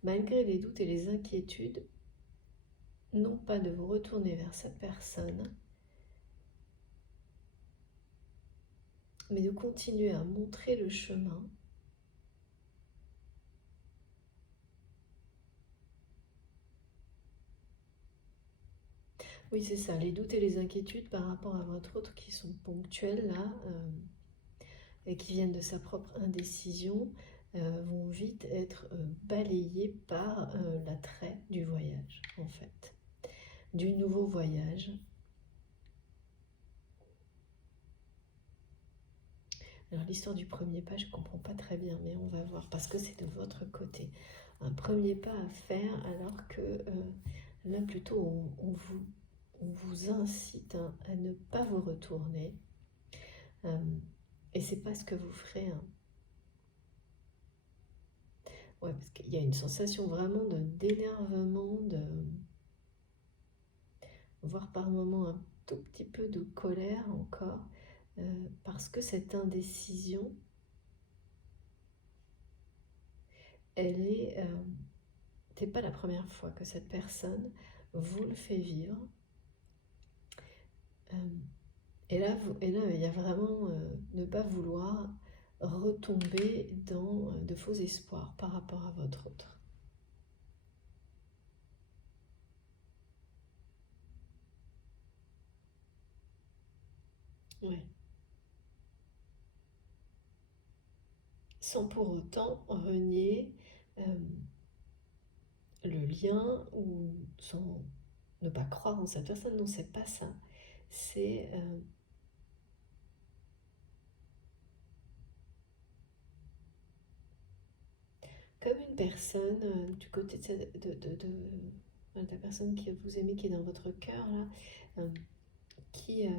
malgré les doutes et les inquiétudes, non pas de vous retourner vers cette personne, mais de continuer à montrer le chemin Oui, c'est ça, les doutes et les inquiétudes par rapport à votre autre qui sont ponctuels là, et qui viennent de sa propre indécision, vont vite être balayés par l'attrait du voyage, en fait, du nouveau voyage. Alors l'histoire du premier pas, je ne comprends pas très bien, mais on va voir, parce que c'est de votre côté. Un premier pas à faire, alors que là plutôt on vous incite, hein, à ne pas vous retourner. Et c'est pas ce que vous ferez, hein. Ouais, parce qu'il y a une sensation vraiment d'énervement, voire par moments un tout petit peu de colère encore, parce que cette indécision, elle est, c'est pas la première fois que cette personne vous le fait vivre. Et là, il y a vraiment ne pas vouloir retomber dans de faux espoirs par rapport à votre autre. Ouais. sans pour autant renier le lien ou sans ne pas croire en cette personne. Non, c'est pas ça. C'est comme une personne du côté de la personne que vous aimez, qui est dans votre cœur, là, qui,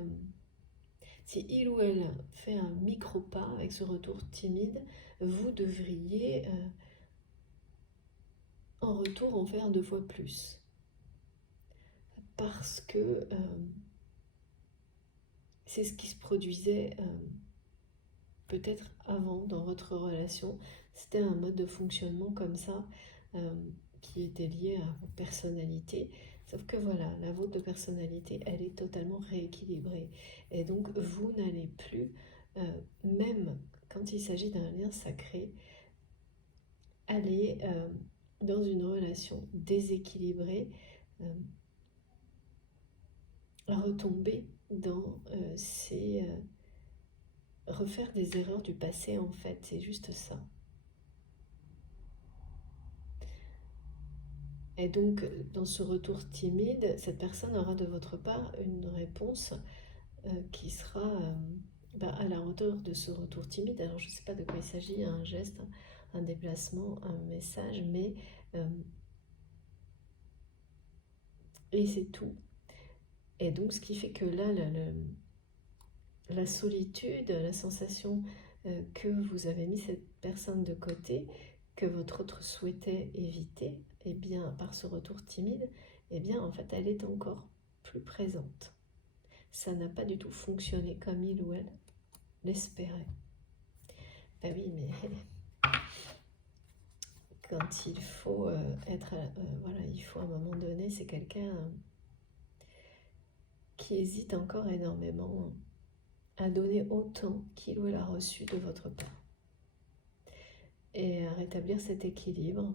si il ou elle fait un micro-pas avec ce retour timide, vous devriez en retour en faire 2 fois plus. Parce que c'est ce qui se produisait peut-être avant dans votre relation. C'était un mode de fonctionnement comme ça qui était lié à vos personnalités. Sauf que voilà, la vôtre de personnalité, elle est totalement rééquilibrée. Et donc, vous n'allez plus, même quand il s'agit d'un lien sacré, aller dans une relation déséquilibrée, retomber dans refaire des erreurs du passé, en fait, c'est juste ça. Et donc, dans ce retour timide, cette personne aura de votre part une réponse qui sera à la hauteur de ce retour timide. Alors, je ne sais pas de quoi il s'agit, un geste, un déplacement, un message, mais... et c'est tout. Et donc, ce qui fait que là, la solitude, la sensation que vous avez mis cette personne de côté, que votre autre souhaitait éviter, et bien par ce retour timide, et bien en fait elle est encore plus présente. Ça n'a pas du tout fonctionné comme il ou elle l'espérait. Ben oui, mais quand il faut voilà, il faut à un moment donné, c'est quelqu'un qui hésite encore énormément à donner autant qu'il ou elle a reçu de votre part. Et à rétablir cet équilibre.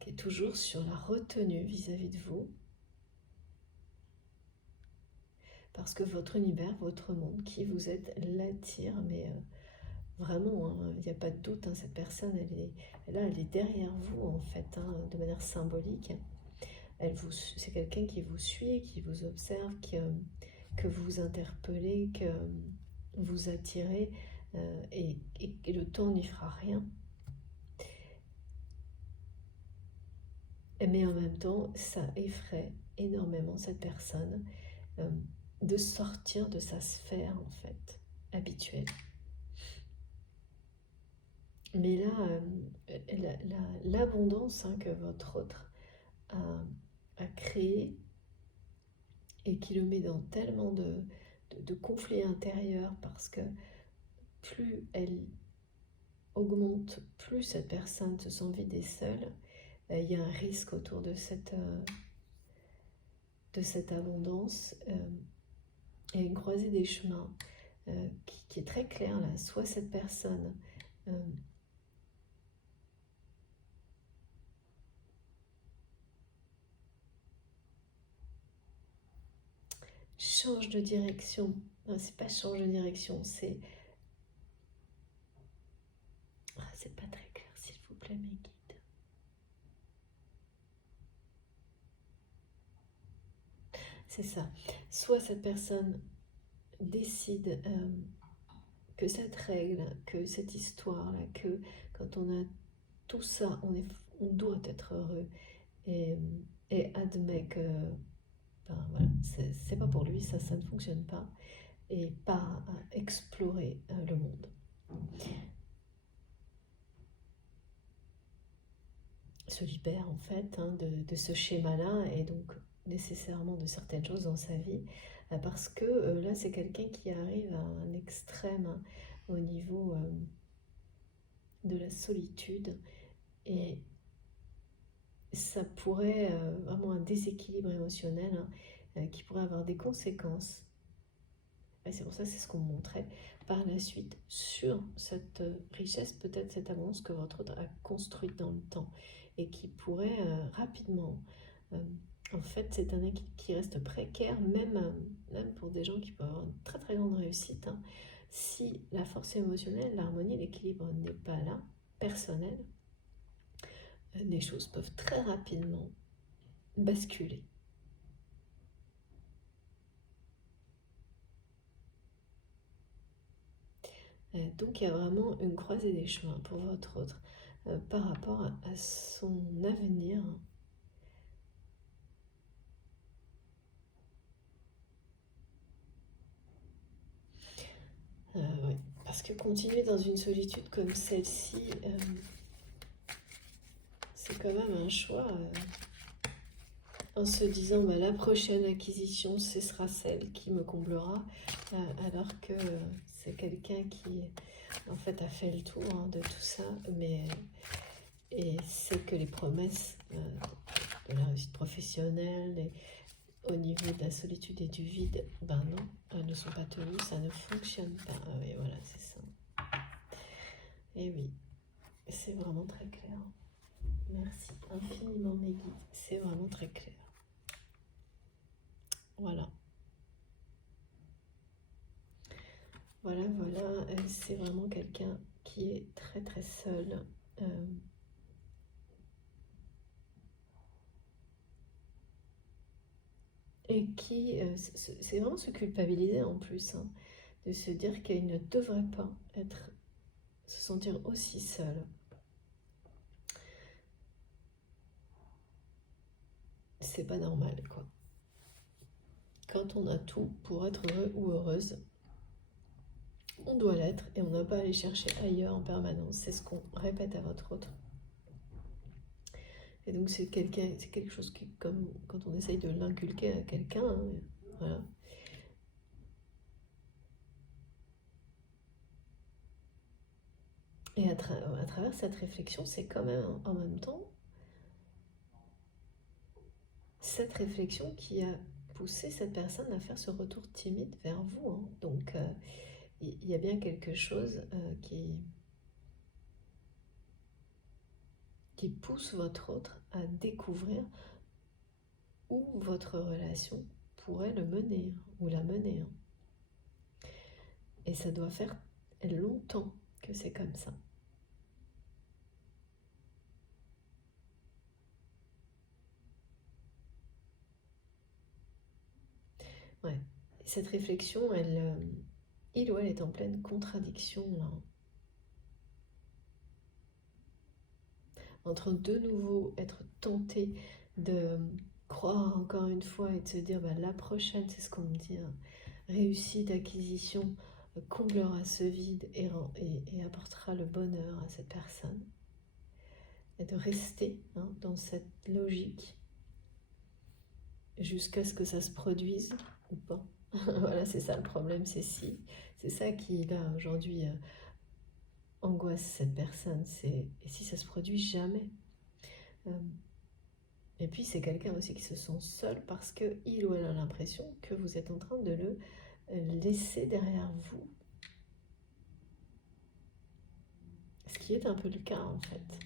Qui est toujours sur la retenue vis-à-vis de vous. Parce que votre univers, votre monde, qui vous êtes, l'attire, mais vraiment, il n'y a pas de doute, hein, cette personne, elle est derrière vous, en fait, hein, de manière symbolique. C'est quelqu'un qui vous suit, qui vous observe, que vous interpellez, que vous attirez, et le temps n'y fera rien. Mais en même temps, ça effraie énormément cette personne de sortir de sa sphère, en fait, habituelle. Mais là, l'abondance que votre autre a créée et qui le met dans tellement de conflits intérieurs, parce que plus elle augmente, plus cette personne se sent vide et seule. Il y a un risque autour de cette abondance et une croisée des chemins qui est très claire là. Soit cette personne change de direction. Non, c'est pas change de direction, c'est... c'est pas très clair, s'il vous plaît, mes guides. C'est ça. Soit cette personne décide que cette règle, que cette histoire-là, que quand on a tout ça, on doit être heureux et admet que voilà, c'est pas pour lui, ça ne fonctionne pas, et pas à explorer le monde. Se libère en fait de ce schéma-là et donc nécessairement de certaines choses dans sa vie parce que là c'est quelqu'un qui arrive à un extrême au niveau de la solitude et ça pourrait vraiment un déséquilibre émotionnel qui pourrait avoir des conséquences. Et c'est pour ça, c'est ce qu'on montrait par la suite sur cette richesse, peut-être cette abondance que votre autre a construite dans le temps et qui pourrait rapidement En fait, c'est un équilibre qui reste précaire, même pour des gens qui peuvent avoir une très très grande réussite, hein. Si la force émotionnelle, l'harmonie, l'équilibre n'est pas là, personnel, les choses peuvent très rapidement basculer. Donc il y a vraiment une croisée des chemins pour votre autre par rapport à son avenir. Ouais. Parce que continuer dans une solitude comme celle-ci, c'est quand même un choix en se disant bah, la prochaine acquisition, ce sera celle qui me comblera, alors que c'est quelqu'un qui en fait a fait le tour de tout ça, et c'est que les promesses de la réussite professionnelle et au niveau de la solitude et du vide, ben non, elles ne sont pas tenues, ça ne fonctionne pas. Ah oui, voilà, c'est ça. Et oui, c'est vraiment très clair. Merci infiniment mes guides, c'est vraiment très clair. Voilà. Voilà, c'est vraiment quelqu'un qui est très très seul. Et qui, c'est vraiment se culpabiliser en plus, hein, de se dire qu'il ne devrait pas se sentir aussi seul. C'est pas normal, quoi. Quand on a tout pour être heureux ou heureuse, on doit l'être et on n'a pas à aller chercher ailleurs en permanence. C'est ce qu'on répète à votre autre. Et donc c'est quelque chose qui, comme quand on essaye de l'inculquer à quelqu'un, hein, voilà. Et à travers cette réflexion, c'est quand même en même temps cette réflexion qui a poussé cette personne à faire ce retour timide vers vous, hein. Donc il y a bien quelque chose qui pousse votre autre à découvrir où votre relation pourrait le mener ou la mener. Et ça doit faire longtemps que c'est comme ça. Ouais. Cette réflexion, il ou elle est en pleine contradiction là, entre de nouveau être tenté de croire encore une fois et de se dire bah, la prochaine, c'est ce qu'on me dit, hein, réussite, acquisition, comblera ce vide et apportera le bonheur à cette personne. Et de rester dans cette logique jusqu'à ce que ça se produise ou pas. Voilà, c'est ça le problème, c'est ça qui, là, aujourd'hui, angoisse cette personne. Et si ça se produit jamais. Et puis, c'est quelqu'un aussi qui se sent seul parce qu'il ou elle a l'impression que vous êtes en train de le laisser derrière vous. Ce qui est un peu le cas, en fait.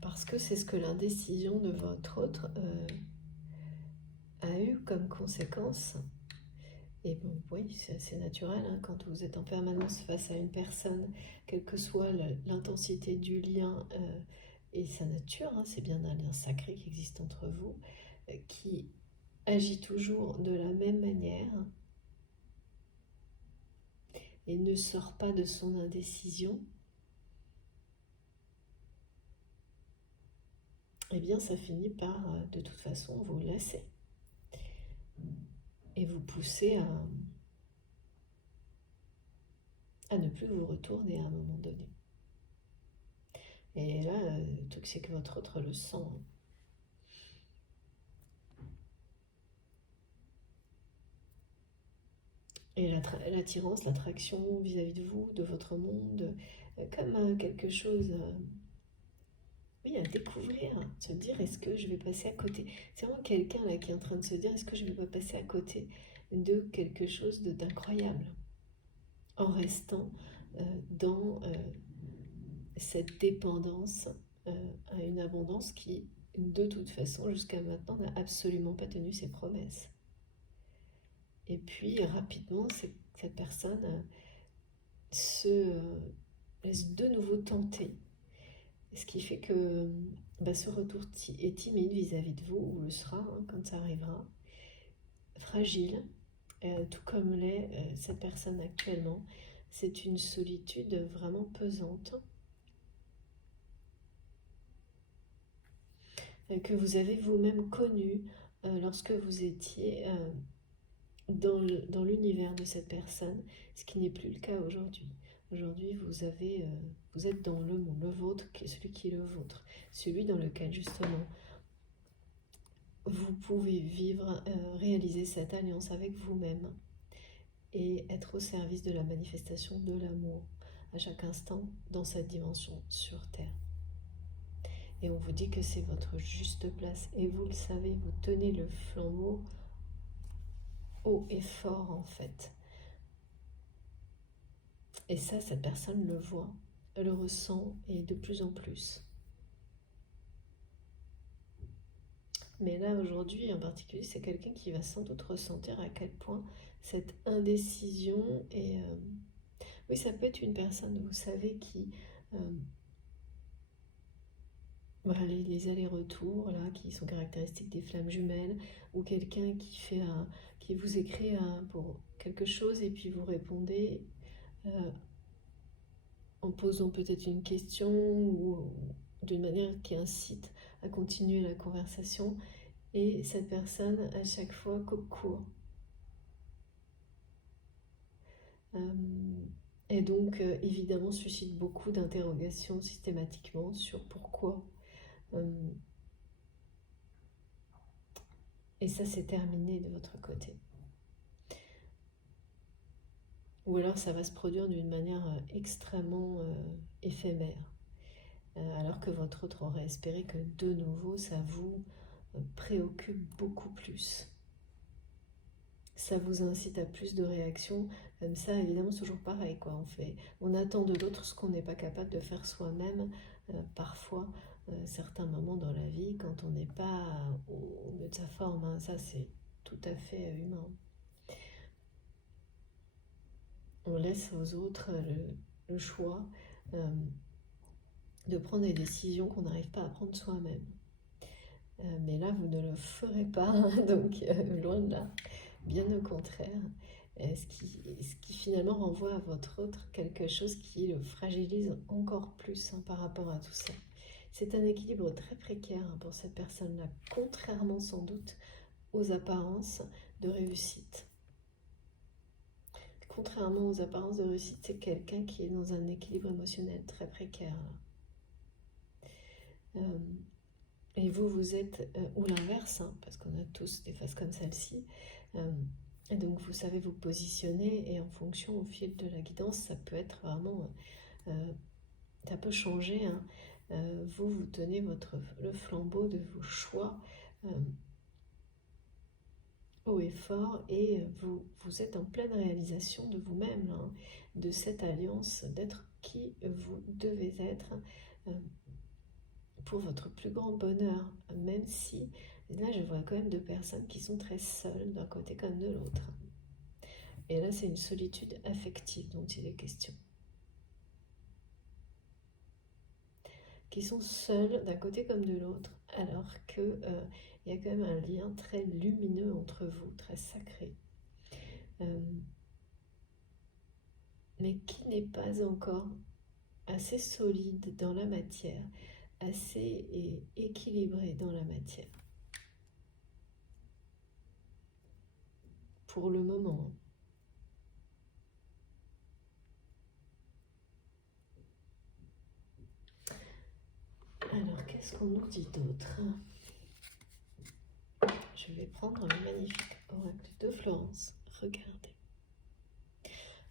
Parce que c'est ce que l'indécision de votre autre a eu comme conséquence. Et bon, oui, c'est naturel, hein, quand vous êtes en permanence face à une personne, quelle que soit l'intensité du lien et sa nature, hein, c'est bien un lien sacré qui existe entre vous, qui agit toujours de la même manière et ne sort pas de son indécision, eh bien ça finit par, de toute façon, vous lasser et vous pousser à ne plus vous retourner à un moment donné. Et là, le truc, c'est que votre autre le sent. Et l'attirance, l'attraction vis-à-vis de vous, de votre monde, comme quelque chose, oui, à découvrir, se dire est-ce que je vais passer à côté. C'est vraiment quelqu'un là qui est en train de se dire est-ce que je ne vais pas passer à côté de quelque chose d'incroyable en restant dans cette dépendance à une abondance qui, de toute façon, jusqu'à maintenant, n'a absolument pas tenu ses promesses. Et puis, rapidement, cette personne se laisse de nouveau tenter. Ce qui fait que ce retour est timide vis-à-vis de vous, ou le sera quand ça arrivera, fragile, tout comme l'est cette personne actuellement. C'est une solitude vraiment pesante que vous avez vous-même connue lorsque vous étiez dans l'univers de cette personne, ce qui n'est plus le cas aujourd'hui. Aujourd'hui, vous êtes dans le monde, le vôtre, celui qui est le vôtre, celui dans lequel justement vous pouvez vivre, réaliser cette alliance avec vous-même et être au service de la manifestation de l'amour à chaque instant dans cette dimension sur Terre. Et on vous dit que c'est votre juste place et vous le savez, vous tenez le flambeau haut et fort en fait. Et ça, cette personne le voit, le ressent et de plus en plus. Mais là, aujourd'hui, en particulier, c'est quelqu'un qui va sans doute ressentir à quel point cette indécision est... Oui, ça peut être une personne, vous savez, qui... voilà, les allers-retours, là, qui sont caractéristiques des flammes jumelles, ou quelqu'un qui vous écrit pour quelque chose et puis vous répondez en posant peut-être une question ou d'une manière qui incite à continuer la conversation. Et cette personne, à chaque fois, coupe court. Et donc, évidemment, suscite beaucoup d'interrogations systématiquement sur pourquoi. Et ça, c'est terminé de votre côté. Ou alors, ça va se produire d'une manière extrêmement éphémère. Alors que votre autre aurait espéré que, de nouveau, ça vous préoccupe beaucoup plus. Ça vous incite à plus de réactions. Comme ça, évidemment, c'est toujours pareil, quoi. On attend de l'autre ce qu'on n'est pas capable de faire soi-même. Parfois, certains moments dans la vie, quand on n'est pas au mieux de sa forme, hein, ça c'est tout à fait humain. On laisse aux autres le choix de prendre des décisions qu'on n'arrive pas à prendre soi-même. Mais là, vous ne le ferez pas, donc loin de là. Bien au contraire, ce qui finalement renvoie à votre autre quelque chose qui le fragilise encore plus par rapport à tout ça. C'est un équilibre très précaire pour cette personne-là, contrairement sans doute aux apparences de réussite. Contrairement aux apparences de réussite, c'est quelqu'un qui est dans un équilibre émotionnel très précaire. Et vous êtes, ou l'inverse, parce qu'on a tous des phases comme celle-ci, et donc vous savez vous positionner, et en fonction au fil de la guidance, ça peut être vraiment, ça peut changer. Vous tenez le flambeau de vos choix haut et fort, et vous êtes en pleine réalisation de vous-même, de cette alliance, d'être qui vous devez être pour votre plus grand bonheur, même si, là je vois quand même deux personnes qui sont très seules d'un côté comme de l'autre. Et là c'est une solitude affective dont il est question. Qui sont seuls d'un côté comme de l'autre, alors que il y a quand même un lien très lumineux entre vous, très sacré, mais qui n'est pas encore assez solide dans la matière, assez équilibré dans la matière. Pour le moment. Alors, qu'est-ce qu'on nous dit d'autre ? Je vais prendre le magnifique oracle de Florence. Regardez.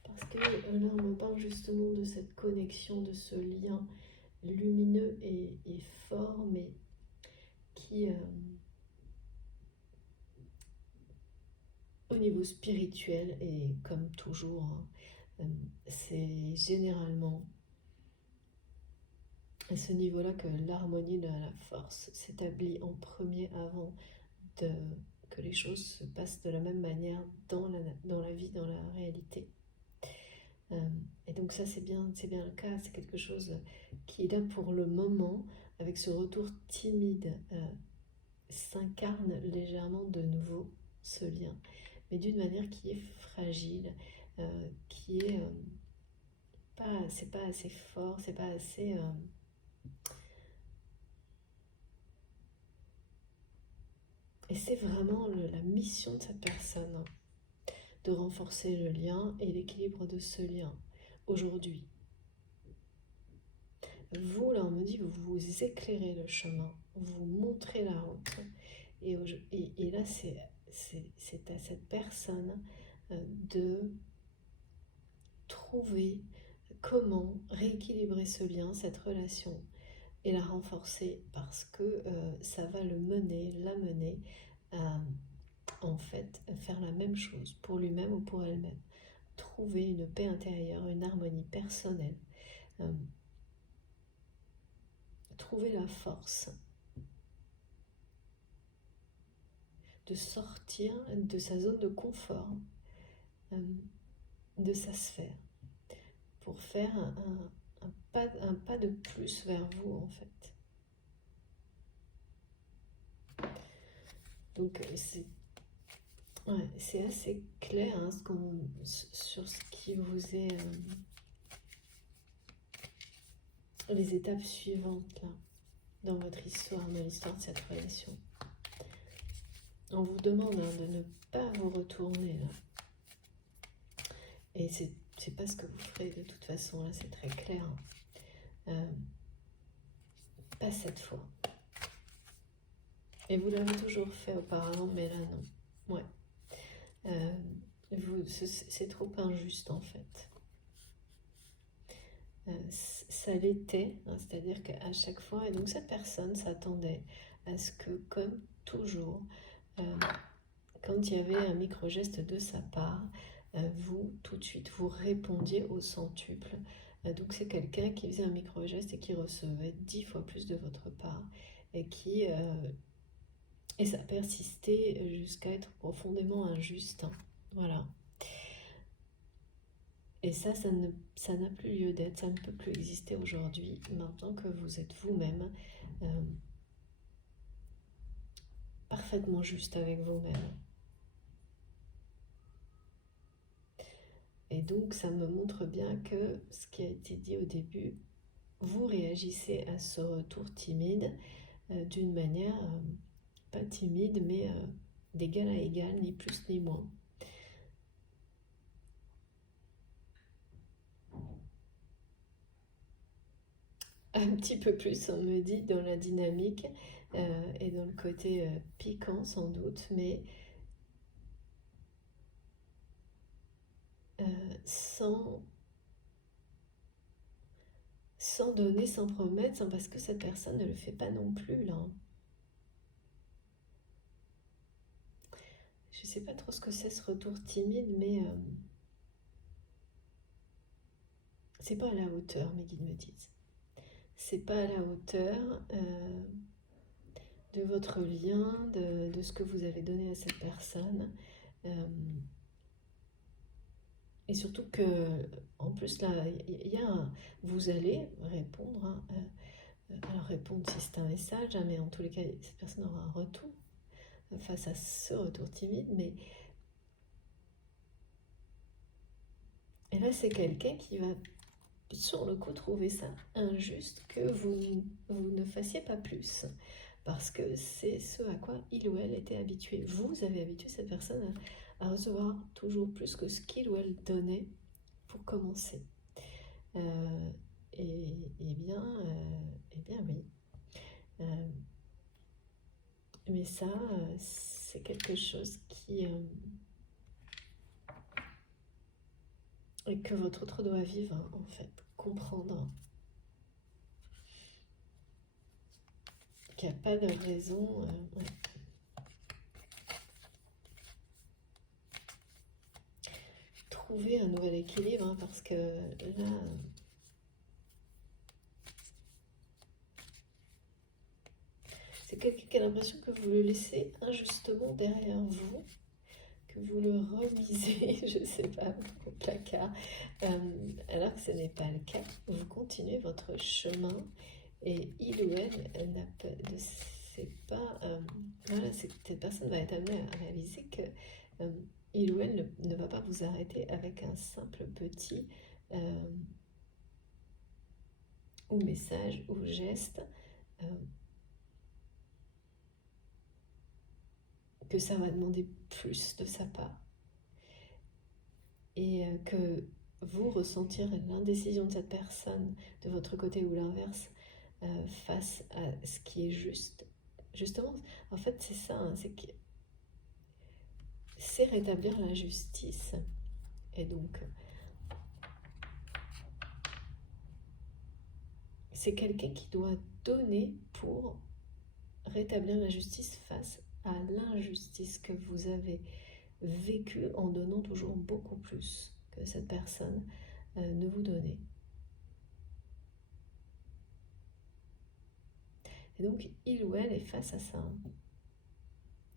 Parce que là, on me parle justement de cette connexion, de ce lien lumineux et fort, mais qui, au niveau spirituel, et comme toujours, c'est généralement à ce niveau-là que l'harmonie de la force s'établit en premier avant que les choses se passent de la même manière dans la vie, dans la réalité. Et donc ça c'est bien le cas, c'est quelque chose qui là pour le moment, avec ce retour timide, s'incarne légèrement de nouveau ce lien, mais d'une manière qui est fragile, qui est c'est pas assez fort, c'est pas assez... Et c'est vraiment la mission de cette personne, de renforcer le lien et l'équilibre de ce lien aujourd'hui. Vous, là, on me dit, vous éclairez le chemin, vous montrez la route. Et là, c'est à cette personne de trouver comment rééquilibrer ce lien, cette relation, et la renforcer parce que ça va l'amener à, en fait, faire la même chose pour lui-même ou pour elle-même. Trouver une paix intérieure, une harmonie personnelle, trouver la force de sortir de sa zone de confort, de sa sphère, pour faire un pas de plus vers vous en fait. Donc c'est assez clair hein, sur ce qui vous est les étapes suivantes là, dans votre histoire, dans l'histoire de cette relation. On vous demande hein, de ne pas vous retourner là. Et c'est pas ce que vous ferez de toute façon, là c'est très clair. Pas cette fois. Et vous l'avez toujours fait auparavant, mais là non. Ouais. C'est trop injuste en fait. Ça l'était, hein, c'est-à-dire qu'à chaque fois, et donc cette personne s'attendait à ce que, comme toujours, quand il y avait un micro-geste de sa part, vous, tout de suite, vous répondiez au centuple. Donc c'est quelqu'un qui faisait un micro-geste et qui recevait 10 fois plus de votre part, et ça persistait jusqu'à être profondément injuste. Voilà. Et ça n'a plus lieu d'être, ça ne peut plus exister aujourd'hui, maintenant que vous êtes vous-même parfaitement juste avec vous-même. Et donc ça me montre bien que ce qui a été dit au début, vous réagissez à ce retour timide d'une manière pas timide, mais d'égal à égal, ni plus ni moins. Un petit peu plus, on me dit, dans la dynamique et dans le côté piquant sans doute, mais sans donner, sans promettre, parce que cette personne ne le fait pas non plus là. Je sais pas trop ce que c'est ce retour timide, mais c'est pas à la hauteur, mes guides me disent. C'est pas à la hauteur de votre lien, de ce que vous avez donné à cette personne. Et surtout que, en plus, là, vous allez répondre. Hein, alors, répondre si c'est un message, hein, mais en tous les cas, cette personne aura un retour face à ce retour timide. Mais et là, c'est quelqu'un qui va, sur le coup, trouver ça injuste que vous ne fassiez pas plus. Parce que c'est ce à quoi il ou elle était habitué. Vous avez habitué cette personne à recevoir toujours plus que ce qu'il ou elle donnait pour commencer. Eh bien oui. Mais ça, c'est quelque chose que votre autre doit vivre, hein, en fait, comprendre qu'il n'y a pas de raison. Ouais. Trouver un nouvel équilibre, hein, parce que là, quelqu'un qui a l'impression que vous le laissez injustement derrière vous, que vous le remisez, je ne sais pas, au placard, alors que ce n'est pas le cas. Vous continuez votre chemin et il ou elle ne sait pas, voilà, cette personne va être amenée à réaliser que il ou elle ne va pas vous arrêter avec un simple petit ou message ou geste, que ça va demander plus de sa part et que vous ressentir l'indécision de cette personne de votre côté ou l'inverse face à ce qui est juste. Justement, en fait, c'est ça, hein, c'est rétablir la justice. Et donc, c'est quelqu'un qui doit donner pour rétablir la justice face à l'injustice que vous avez vécue en donnant toujours beaucoup plus que cette personne ne vous donnait. Et donc, il ou elle est face à ça.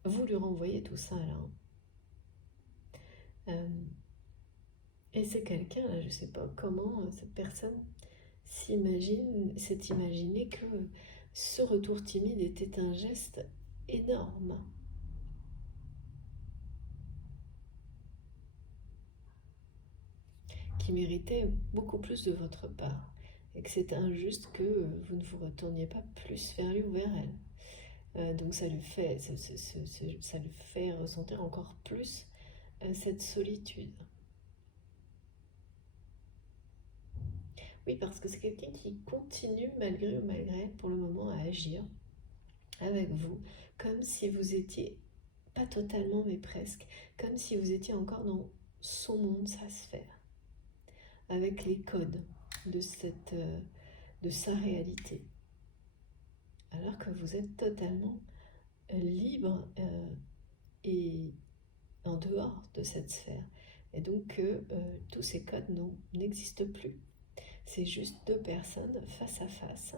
Vous lui renvoyez tout ça là. Et c'est quelqu'un, là, je ne sais pas comment cette personne s'est imaginé que ce retour timide était un geste énorme. Qui méritait beaucoup plus de votre part. Et que c'est injuste que vous ne vous retourniez pas plus vers lui ou vers elle. Donc ça lui fait ressentir encore plus cette solitude. Oui, parce que c'est quelqu'un qui continue malgré ou malgré elle pour le moment à agir avec vous comme si vous étiez, pas totalement mais presque, comme si vous étiez encore dans son monde, sa sphère, avec les codes de sa réalité. Alors que vous êtes totalement libre et en dehors de cette sphère. Et donc tous ces codes n'existent plus. C'est juste deux personnes face à face,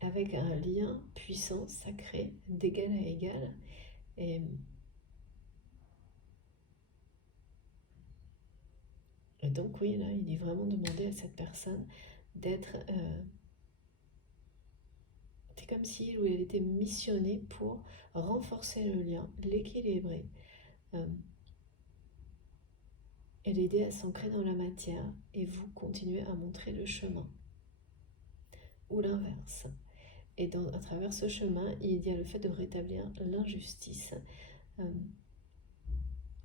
avec un lien puissant, sacré, d'égal à égal. Et donc oui, là, il est vraiment demandé à cette personne d'être... c'est comme si il ou elle était missionnée pour renforcer le lien, l'équilibrer, et l'aider à s'ancrer dans la matière, et vous continuez à montrer le chemin. Ou l'inverse. Et à travers ce chemin, il y a le fait de rétablir l'injustice,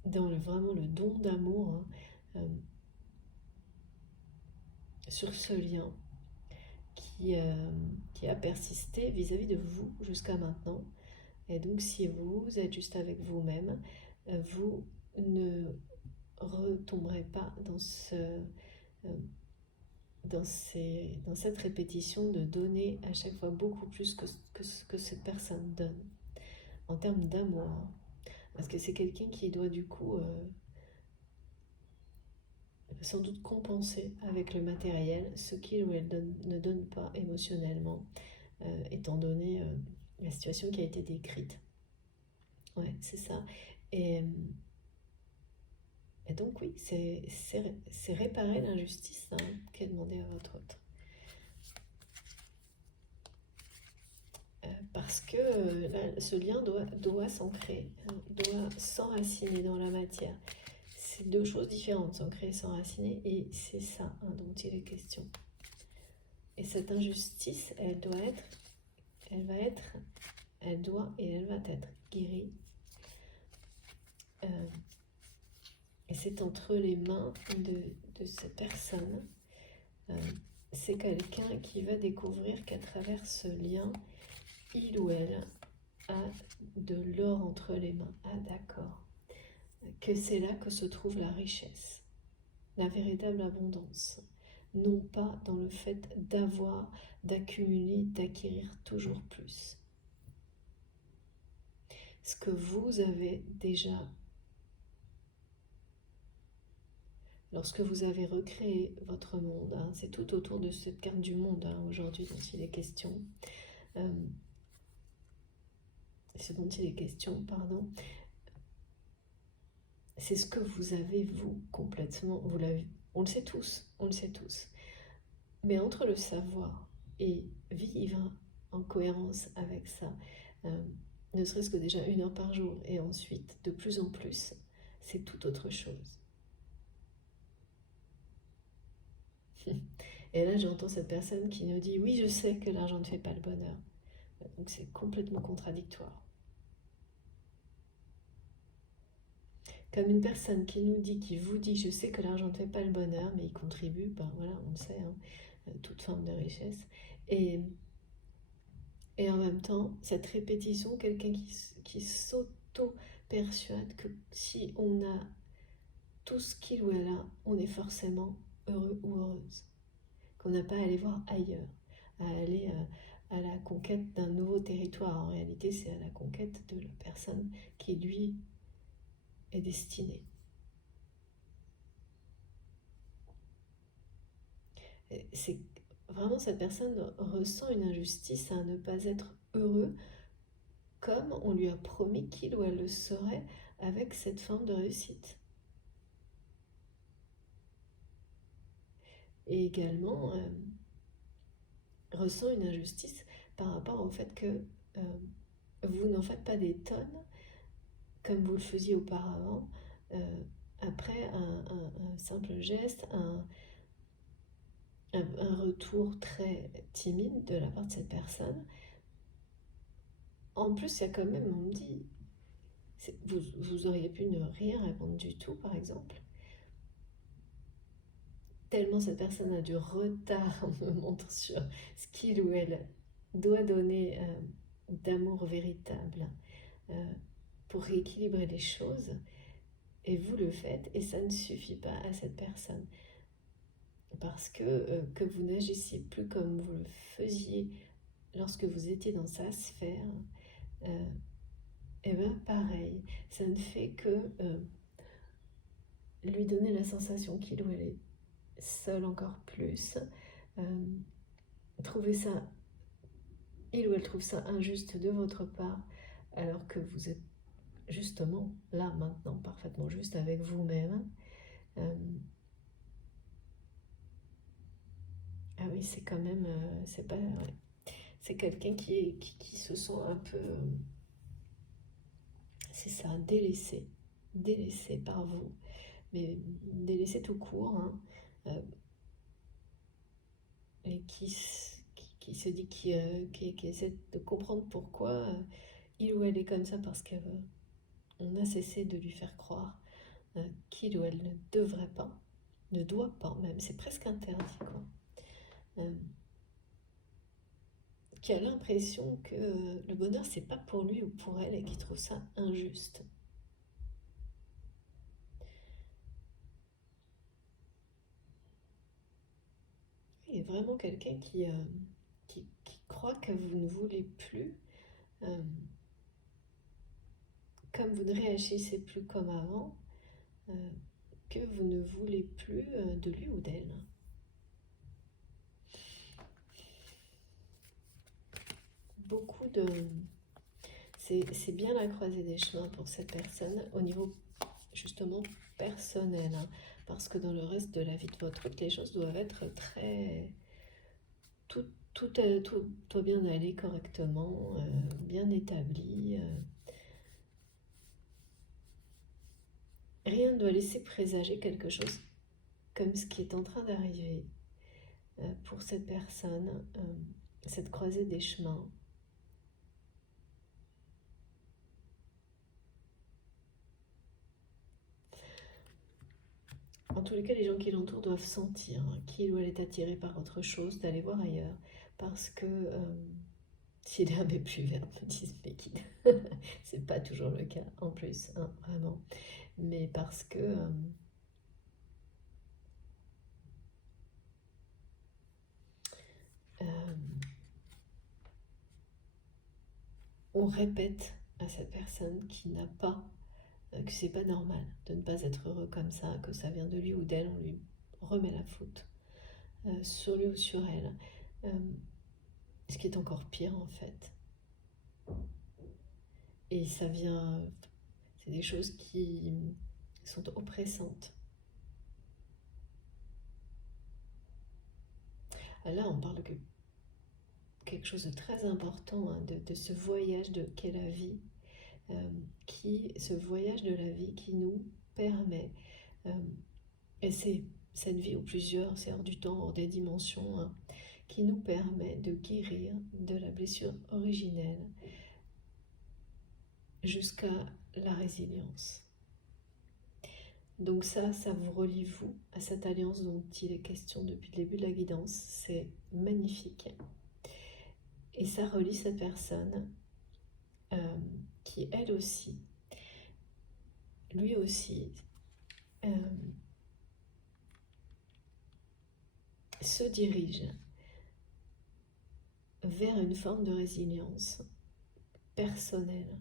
dans vraiment le don d'amour, sur ce lien qui a persisté vis-à-vis de vous jusqu'à maintenant. Et donc si vous êtes juste avec vous-même, vous ne retomberez pas dans cette répétition de donner à chaque fois beaucoup plus que cette personne donne, en termes d'amour. Parce que c'est quelqu'un qui doit du coup sans doute compenser avec le matériel ce qu'il ou elle ne donne pas émotionnellement, étant donné la situation qui a été décrite. Ouais, c'est ça. Et donc oui, c'est réparer l'injustice, hein, qui est demandé à votre autre. Parce que là, ce lien doit s'ancrer, doit s'enraciner dans la matière. C'est deux choses différentes, s'ancrer et s'enraciner, et c'est ça dont il est question. Et cette injustice, elle doit et elle va être guérie. Et c'est entre les mains de cette personne. C'est quelqu'un qui va découvrir qu'à travers ce lien, il ou elle a de l'or entre les mains. Ah d'accord. Que c'est là que se trouve la richesse, la véritable abondance. Non pas dans le fait d'avoir, d'accumuler, d'acquérir toujours plus. Ce que vous avez déjà, lorsque vous avez recréé votre monde, hein, c'est tout autour de cette carte du monde aujourd'hui dont il est question, ce dont il est question, pardon, c'est ce que vous avez, vous, complètement, vous l'avez, on le sait tous, on le sait tous. Mais entre le savoir et vivre en cohérence avec ça, ne serait-ce que déjà 1 heure par jour, et ensuite, de plus en plus, c'est tout autre chose. Et là, j'entends cette personne qui nous dit, oui, je sais que l'argent ne fait pas le bonheur. Donc c'est complètement contradictoire. Comme une personne qui nous dit, qui vous dit, je sais que l'argent ne fait pas le bonheur, mais il contribue, ben voilà, on le sait, hein, toute forme de richesse. Et en même temps, cette répétition, quelqu'un qui s'auto-persuade que si on a tout ce qu'il ou elle a, on est forcément heureux ou heureuse. Qu'on n'a pas à aller voir ailleurs, à aller à la conquête d'un nouveau territoire. En réalité, c'est à la conquête de la personne qui, lui, est destinée. C'est vraiment, cette personne ressent une injustice à ne pas être heureux comme on lui a promis qu'il ou elle le serait avec cette forme de réussite. Et également ressent une injustice par rapport au fait que vous n'en faites pas des tonnes comme vous le faisiez auparavant, après un simple geste, un retour très timide de la part de cette personne. En plus, il y a quand même, on me dit, vous auriez pu ne rien répondre du tout, par exemple. Tellement cette personne a du retard, on me montre sur ce qu'il ou elle doit donner d'amour véritable pour rééquilibrer les choses. Et vous le faites, et ça ne suffit pas à cette personne. Parce que vous n'agissiez plus comme vous le faisiez lorsque vous étiez dans sa sphère, et bien pareil, ça ne fait que lui donner la sensation qu'il ou elle est seul encore plus, trouver ça, il ou elle trouve ça injuste de votre part, alors que vous êtes justement là maintenant, parfaitement juste avec vous-même. Ah oui, c'est quand même, c'est pas, ouais. C'est quelqu'un qui se sent un peu, c'est ça, délaissé par vous, mais délaissé tout court, hein, et qui se dit, qui essaie de comprendre pourquoi il ou elle est comme ça, parce qu'on a cessé de lui faire croire qu'il ou elle ne devrait pas, ne doit pas même, c'est presque interdit, quoi. Qui a l'impression que le bonheur c'est pas pour lui ou pour elle et qui trouve ça injuste. Il y a vraiment quelqu'un qui croit que vous ne voulez plus, comme vous ne réagissez plus comme avant, que vous ne voulez plus de lui ou d'elle. Beaucoup de... C'est bien la croisée des chemins pour cette personne au niveau justement personnel, hein, parce que dans le reste de la vie de votre couple, les choses doivent être très... Tout doit bien aller correctement, bien établi. Rien ne doit laisser présager quelque chose comme ce qui est en train d'arriver pour cette personne, cette croisée des chemins. En tous les cas, les gens qui l'entourent doivent sentir qu'il ou elle est attiré par autre chose, d'aller voir ailleurs. Parce que si l'herbe est plus verte, me disent mes guides, c'est pas toujours le cas en plus, hein, vraiment. Mais parce que on répète à cette personne qui n'a pas, que c'est pas normal de ne pas être heureux comme ça, que ça vient de lui ou d'elle, on lui remet la faute sur lui ou sur elle. Ce qui est encore pire en fait. Et ça vient, c'est des choses qui sont oppressantes. Là, on parle de quelque chose de très important, hein, de ce voyage qu'est la vie, ce voyage de la vie qui nous permet, et c'est cette vie ou plusieurs, c'est hors du temps, hors des dimensions, hein, qui nous permet de guérir de la blessure originelle jusqu'à la résilience. Donc ça vous relie vous à cette alliance dont il est question depuis le début de la guidance. C'est magnifique. Et ça relie cette personne qui elle aussi, lui aussi, se dirige vers une forme de résilience personnelle.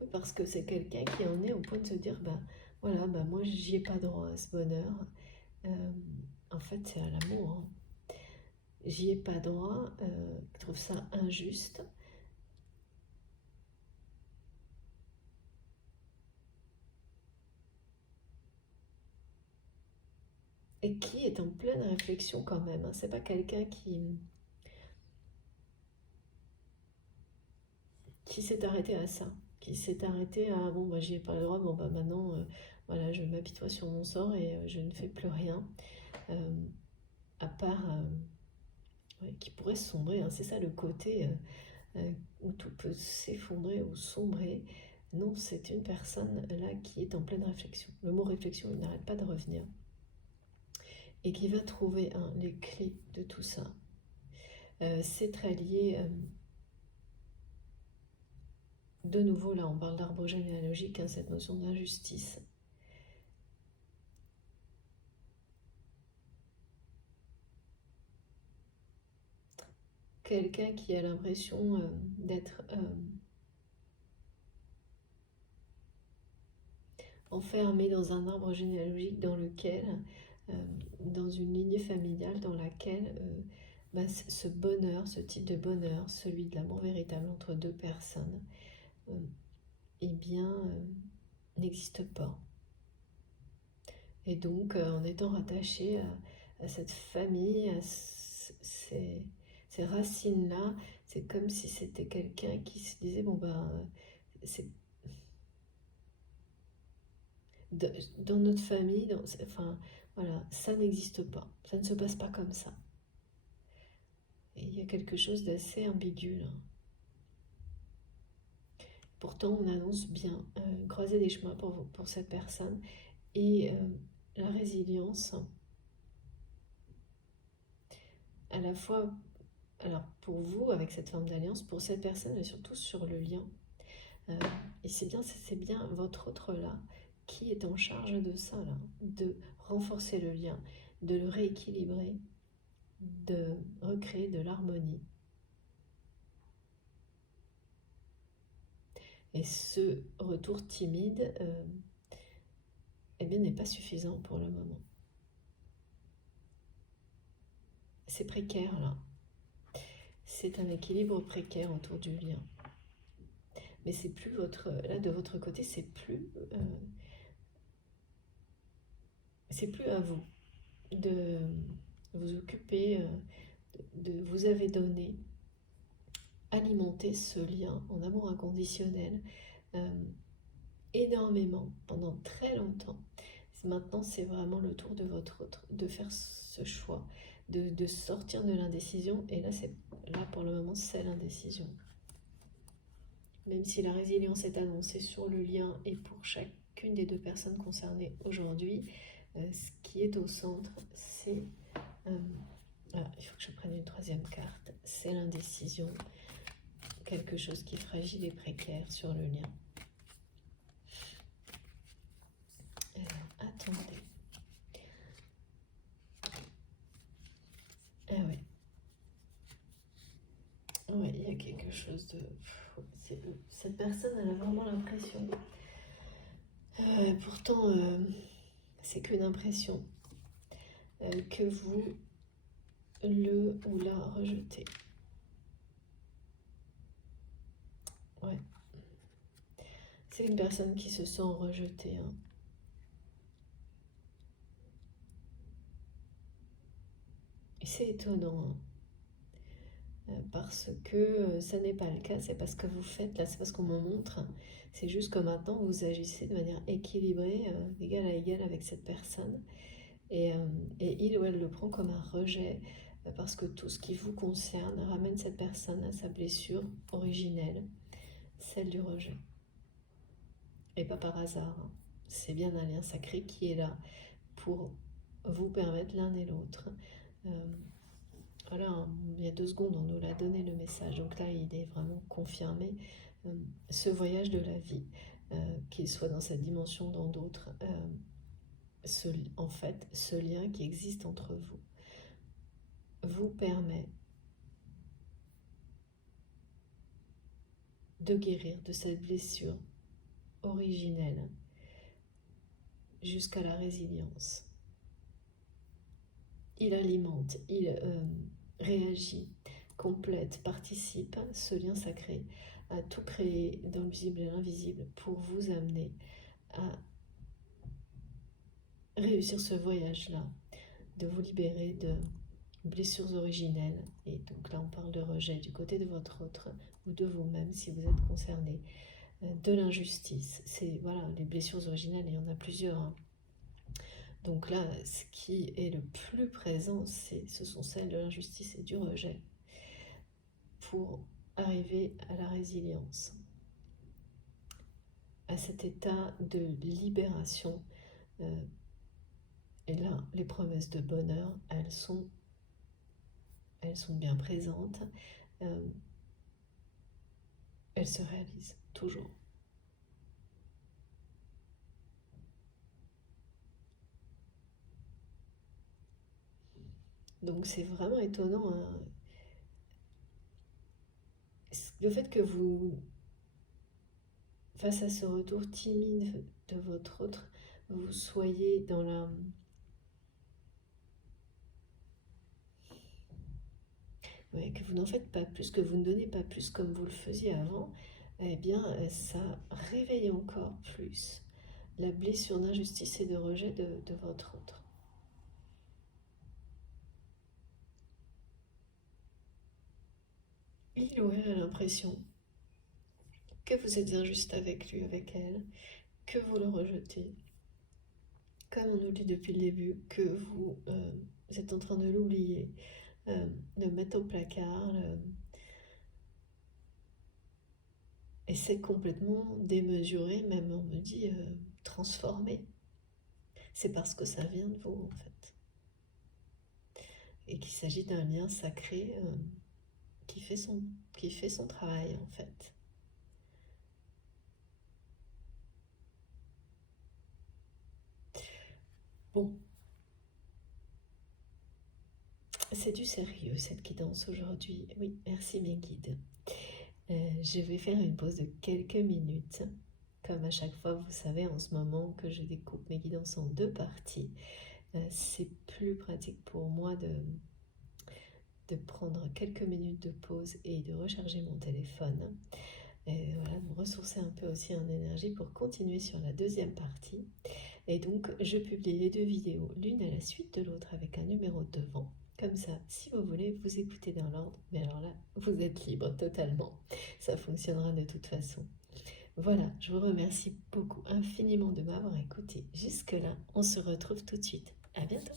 Oui, parce que c'est quelqu'un qui en est au point de se dire, voilà, moi j'y ai pas droit à ce bonheur. En fait, c'est à l'amour. Hein. J'y ai pas droit, je trouve ça injuste. Et qui est en pleine réflexion quand même. Hein. C'est pas quelqu'un qui s'est arrêté à ça, qui s'est arrêté à bon bah j'y ai pas le droit, bon bah maintenant voilà, je m'apitoie sur mon sort et je ne fais plus rien à part ouais, qui pourrait sombrer, hein. C'est ça le côté où tout peut s'effondrer ou sombrer. Non, c'est une personne là qui est en pleine réflexion. Le mot réflexion, il n'arrête pas de revenir. Et qui va trouver les clés de tout ça. C'est très lié. De nouveau, là, on parle d'arbre généalogique, hein, cette notion d'injustice. Quelqu'un qui a l'impression d'être enfermé dans un arbre généalogique dans lequel, dans une lignée familiale dans laquelle ce bonheur, ce type de bonheur, celui de l'amour véritable entre deux personnes, eh bien, n'existe pas. Et donc, en étant rattaché à cette famille, à ces racines-là, c'est comme si c'était quelqu'un qui se disait, bon c'est dans notre famille, enfin, voilà, ça n'existe pas, ça ne se passe pas comme ça. Et il y a quelque chose d'assez ambigu là. Pourtant, on annonce bien croiser des chemins pour cette personne et la résilience, à la fois, alors pour vous, avec cette forme d'alliance, pour cette personne, mais surtout sur le lien. Et c'est bien votre autre là qui est en charge de ça, là, de renforcer le lien, de le rééquilibrer, de recréer de l'harmonie. Et ce retour timide eh bien, n'est pas suffisant pour le moment. C'est précaire là. C'est un équilibre précaire autour du lien. Mais c'est plus là de votre côté, c'est plus à vous de vous occuper, vous avez donné, alimenter ce lien en amour inconditionnel énormément pendant très longtemps. Maintenant, c'est vraiment le tour de votre autre de faire ce choix, de sortir de l'indécision. Et là, pour le moment, c'est l'indécision. Même si la résilience est annoncée sur le lien et pour chacune des deux personnes concernées aujourd'hui, ce qui est au centre, c'est... il faut que je prenne une troisième carte. C'est l'indécision. Quelque chose qui est fragile et précaire sur le lien. Alors, attendez. Ah ouais. Ouais, il y a quelque chose de... Cette personne, elle a vraiment l'impression... pourtant, c'est qu'une impression. que vous le ou la rejetez. Ouais. C'est une personne qui se sent rejetée. Hein. Et c'est étonnant. Hein. Parce que ça n'est pas le cas. C'est pas ce que vous faites. Là, c'est pas ce qu'on me montre. C'est juste que maintenant, vous agissez de manière équilibrée, égal à égal avec cette personne. Et il ou elle le prend comme un rejet. Parce que tout ce qui vous concerne ramène cette personne à sa blessure originelle, celle du rejet. Et pas par hasard. Hein. C'est bien un lien sacré qui est là pour vous permettre l'un et l'autre. Voilà, hein, il y a 2 secondes, on nous l'a donné le message. Donc là, il est vraiment confirmé. Ce voyage de la vie, qu'il soit dans cette dimension, dans d'autres, en fait, ce lien qui existe entre vous permet de guérir de cette blessure originelle jusqu'à la résilience. Il alimente, il réagit, complète, participe, ce lien sacré, à tout créer dans le visible et l'invisible pour vous amener à réussir ce voyage-là, de vous libérer de blessures originelles. Et donc là, on parle de rejet du côté de votre autre ou de vous-même si vous êtes concerné, de l'injustice. C'est voilà, les blessures originelles, il y en a plusieurs. Hein. Donc là, ce qui est le plus présent, ce sont celles de l'injustice et du rejet pour arriver à la résilience, à cet état de libération. Et là, les promesses de bonheur, elles sont bien présentes. Elles se réalisent toujours. Donc c'est vraiment étonnant. Hein. Le fait que vous, face à ce retour timide de votre autre, vous soyez dans la... Ouais, que vous n'en faites pas plus, que vous ne donnez pas plus comme vous le faisiez avant, eh bien ça réveille encore plus la blessure d'injustice et de rejet de votre autre. Il aurait l'impression que vous êtes injuste avec lui, avec elle, que vous le rejetez, comme on nous dit depuis le début, que vous êtes en train de l'oublier, de mettre au placard, et c'est complètement démesuré, même on me dit transformé. C'est parce que ça vient de vous en fait. Et qu'il s'agit d'un lien sacré qui fait son travail en fait. Bon, c'est du sérieux cette guidance aujourd'hui. Oui, merci mes guides. Je vais faire une pause de quelques minutes. Comme à chaque fois, vous savez en ce moment que je découpe mes guidances en 2 parties. C'est plus pratique pour moi de prendre quelques minutes de pause et de recharger mon téléphone. Et voilà, de me ressourcer un peu aussi en énergie pour continuer sur la 2e partie. Et donc, je publie les 2 vidéos, l'une à la suite de l'autre avec un numéro devant. Comme ça, si vous voulez, vous écoutez dans l'ordre. Mais alors là, vous êtes libre totalement. Ça fonctionnera de toute façon. Voilà, je vous remercie beaucoup infiniment de m'avoir écouté jusque-là. On se retrouve tout de suite. À bientôt.